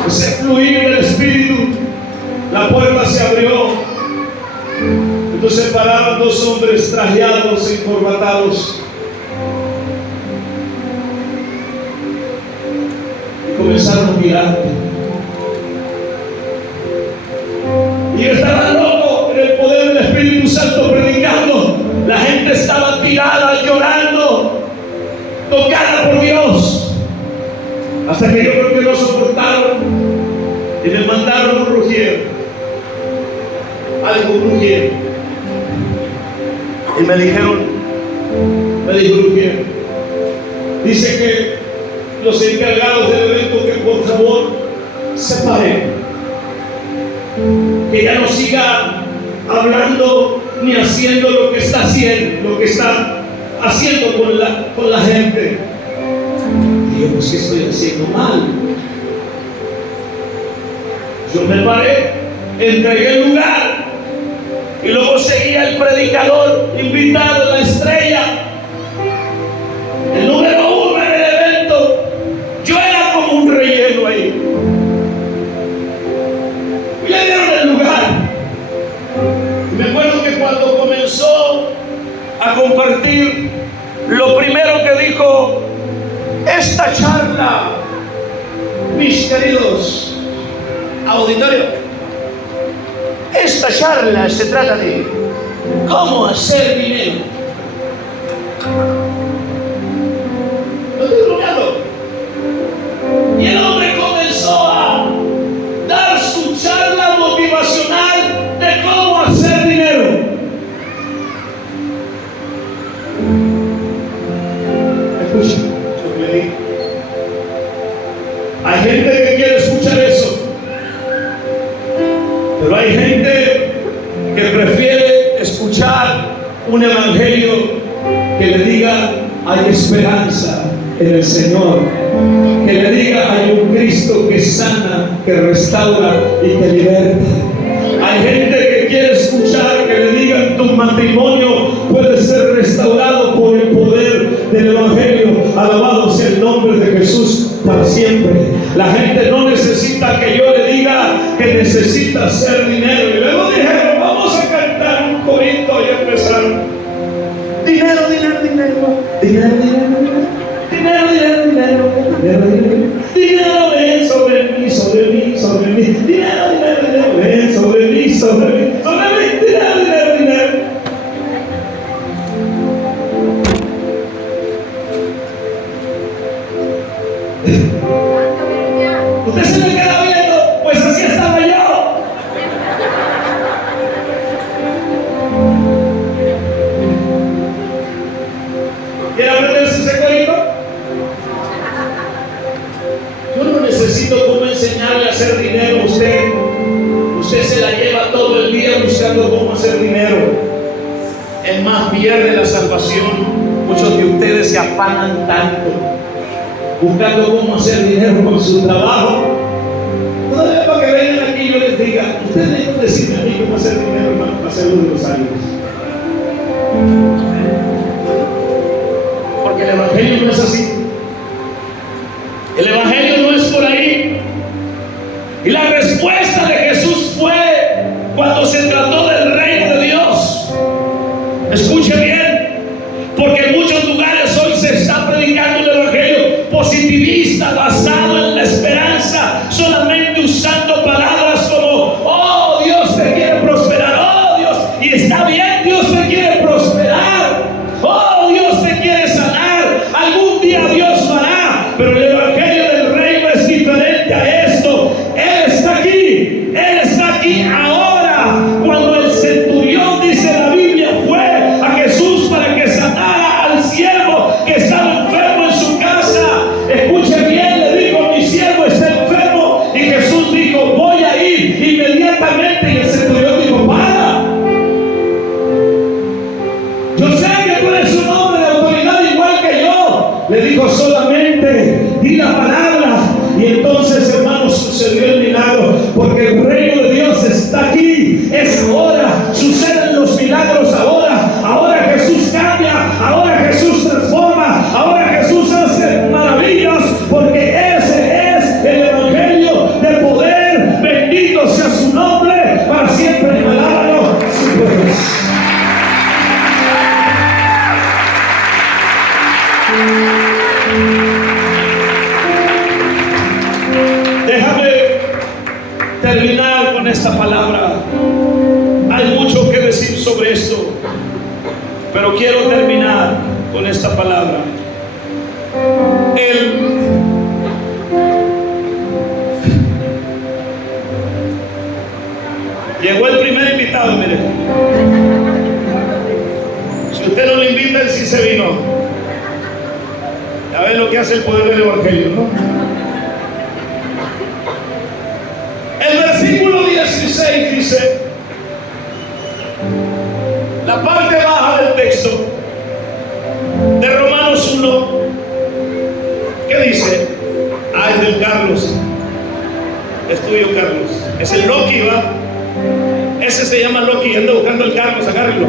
ese fluir del Espíritu, la puerta se abrió. Entonces pararon dos hombres trajeados, encorbatados, y comenzaron a mirar. Y yo estaba loco en el poder del Espíritu Santo predicando. La gente estaba tirada, llorando, tocada por Dios, hasta que yo creo que no soportaron y me mandaron un rugiero, algo rugiero, y me dijo rugiero, dice que los encargados del evento que por favor se paren, que ya no siga hablando ni haciendo lo que está haciendo, lo que está haciendo con la gente. Y yo, pues, ¿qué estoy haciendo mal? Yo me paré, entregué el lugar y luego seguía el predicador invitado, la estrella, el número 1 en el evento. Yo era como un relleno ahí. Y le dieron el lugar. Y me acuerdo que cuando comenzó a compartir, lo primero que dijo: esta charla, mis queridos auditorio, esta charla se trata de cómo hacer dinero. ¿No estoy bromeando? Y el hombre comenzó a dar su charla motivacional de cómo hacer dinero. Escucha lo que le digo. Hay gente que quiere escuchar eso, pero hay gente que prefiere escuchar un evangelio que le diga: hay esperanza en el Señor, que le diga: hay un Cristo que sana, que restaura y que liberta. Hay gente que quiere escuchar que le digan: tu matrimonio puede ser restaurado por el poder del evangelio. Alabado sea el nombre de Jesús para siempre. La gente no necesita que yo le diga que necesita hacer dinero. Y luego dijeron: vamos a cantar un corito, y empezaron: dinero, dinero, dinero, dinero, dinero, dinero, dinero, dinero, dinero, dinero, dinero, ven sobre mí, sobre mí, sobre mí, dinero, dinero, dinero, ven sobre mí, sobre mí, sobre mí, dinero, dinero, dinero. Usted se me queda viendo, pues así estaba yo. ¿Quiere aprenderse ese corito? Yo no necesito cómo enseñarle a hacer dinero a usted. Usted se la lleva todo el día buscando cómo hacer dinero. Es más, pierde la salvación. Muchos de ustedes se afanan tanto buscando cómo hacer dinero con su trabajo. No debe para que vengan aquí y yo les diga: ustedes deben decirme a mí cómo hacer dinero, hermano, para hacerlo de los años. Porque el evangelio no es así. El evangelio no es por ahí. Y la respuesta de Jesús fue cuando se trató del reino de Dios. Escuche bien, porque en muchos lugares hoy se está predicando el evangelio positivista, basado en la esperanza, solamente usando palabras como: oh, Dios te quiere prosperar, oh Dios, y está bien, Dios te quiere prosperar, oh, Dios te quiere sanar, algún día Dios lo hará. Pero el evangelio del reino es diferente a esto. Él está aquí ahora. Cuando el centurión, dice la Biblia, fue a Jesús para que sanara al siervo que estaba enfermo en su casa, escuche bien, le dijo: mi siervo está enfermo. Y Jesús dijo: voy a ir inmediatamente. Y el centurión dijo: para, yo sé que tú eres un hombre de autoridad igual que yo. Le dijo: solamente di la palabra. Y entonces, hermanos, sucedió el milagro, porque el reino de Dios está aquí. Es ahora. Suceden los milagros Pero quiero terminar con esta palabra. Llegó el primer invitado, mire. Si usted no lo invita, él sí se vino. Ya ven lo que hace el poder del Evangelio, ¿no? El versículo 16 dice, la parte baja del texto de Romanos 1, ¿qué dice? Es del Carlos. Es tuyo, Carlos. Es el Loki, ¿va? Ese se llama Loki, anda buscando el Carlos, agárrenlo.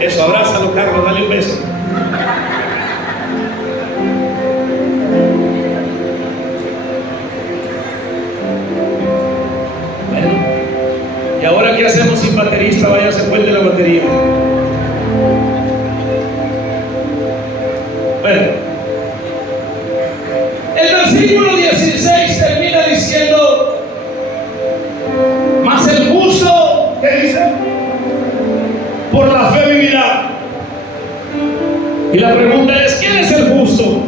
Eso, abrázalo, Carlos, dale un beso. Bueno, ¿y ahora qué hacemos sin baterista? Vaya, se fue el de la batería. Bueno, el versículo 16 termina diciendo, mas el justo, ¿qué dice? Por la fe vivirá. Y la pregunta es, ¿quién es el justo?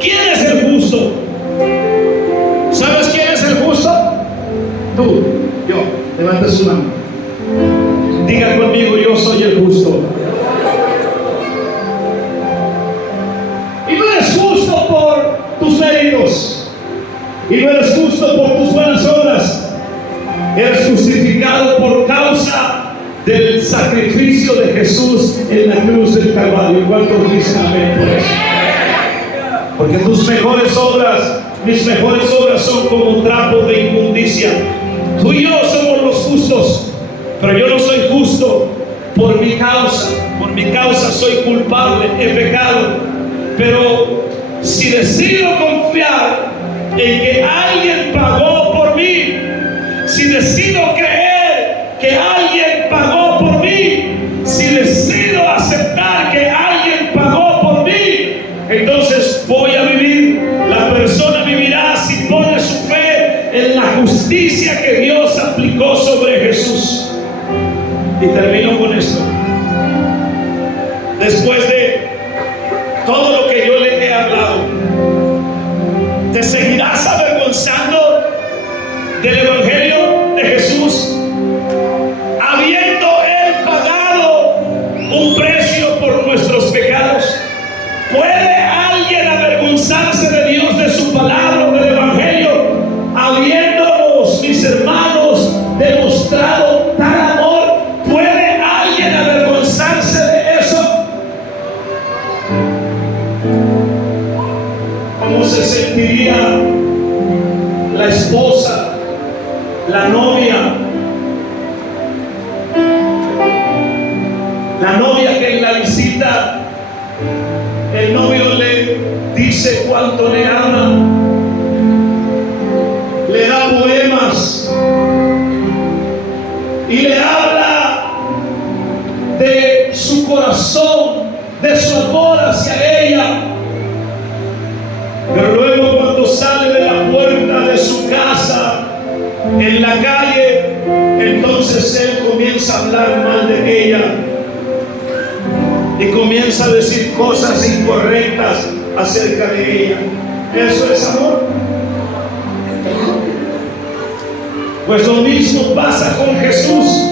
¿Quién es el justo? ¿Sabes quién es el justo? Tú, yo. Levanta su mano. Diga conmigo, yo soy el justo. Y no eres justo por tus méritos, y no eres justo por tus buenas obras. Eres justificado por causa del sacrificio de Jesús en la cruz del Calvario. ¿Cuántos dicen amén por eso? Porque tus mejores obras, mis mejores obras, son como trapos de inmundicia. Tú y yo somos los justos, pero yo no soy justo por mi causa. Por mi causa soy culpable, he pecado. Pero si decido confiar en que alguien pagó por mí, si decido creer que alguien pagó por mí, si decido aceptar que alguien pagó por mí, entonces voy a vivir. La persona vivirá si pone su fe en la justicia que Dios aplicó sobre Jesús. Y termino con esto. Después de todo lo que yo le he hablado, te seguirás avergonzando del Evangelio de Jesús, habiendo Él pagado un precio por nuestros pecados. ¿Puede alguien avergonzarse de Dios, de su palabra, del Evangelio, habiéndonos, mis hermanos, demostrado tal amor? ¿Puede alguien avergonzarse de eso? ¿Cómo se sentiría la esposa, la novia que en la visita el novio le dice cuánto le ama, le da poemas y le habla de su corazón, de su amor hacia ella? Pero luego, cuando sale de la puerta de su casa en la calle, entonces él comienza a hablar mal de ella y comienza a decir cosas incorrectas acerca de ella. ¿Eso es amor? Pues lo mismo pasa con Jesús.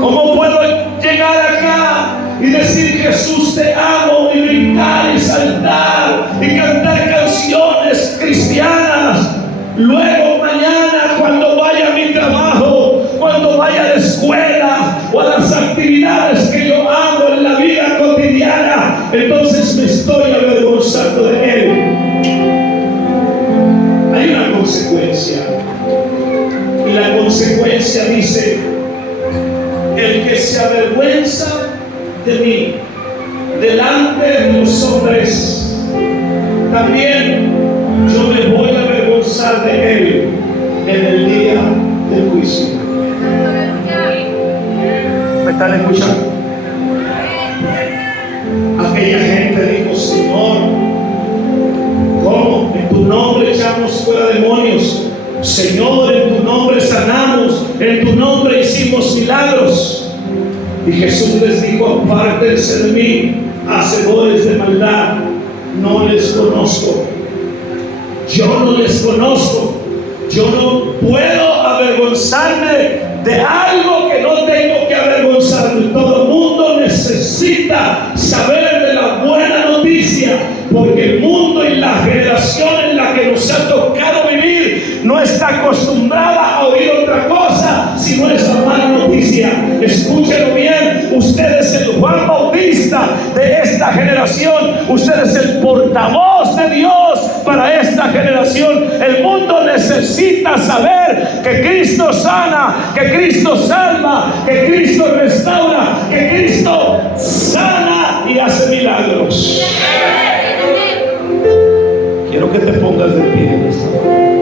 ¿Cómo puedo llegar acá y decir Jesús te amo, y brincar y saltar y cantar canciones cristianas? Luego mañana, cuando vaya a mi trabajo, cuando vaya a la escuela o a las actividades que yo hago en la vida cotidiana, entonces me estoy avergonzando de Él. Hay una consecuencia, y la consecuencia dice: el que se avergüenza de mí delante de los hombres, también yo me voy a avergonzar de él en el día del juicio. ¿Me están escuchando? Aquella gente dijo: Señor, ¿cómo? En tu nombre echamos fuera demonios, Señor, en tu nombre sanamos, en tu nombre hicimos milagros. Y Jesús les dijo: apártense de mí, hacedores de maldad, no les conozco. Yo no les conozco. Yo no puedo avergonzarme de algo que no tengo que avergonzarme. Todo el mundo necesita saber de la buena noticia, porque el mundo y la generación en la que nos ha tocado vivir no está acostumbrada a oír otra cosa sino esa mala noticia. Escúchelo bien, usted es el Juan Bautista de esta generación, usted es el portavoz de Dios para esta generación. El mundo necesita saber que Cristo sana, que Cristo salva, que Cristo restaura, que Cristo sana y hace milagros. Quiero que te pongas de pie en esta hora.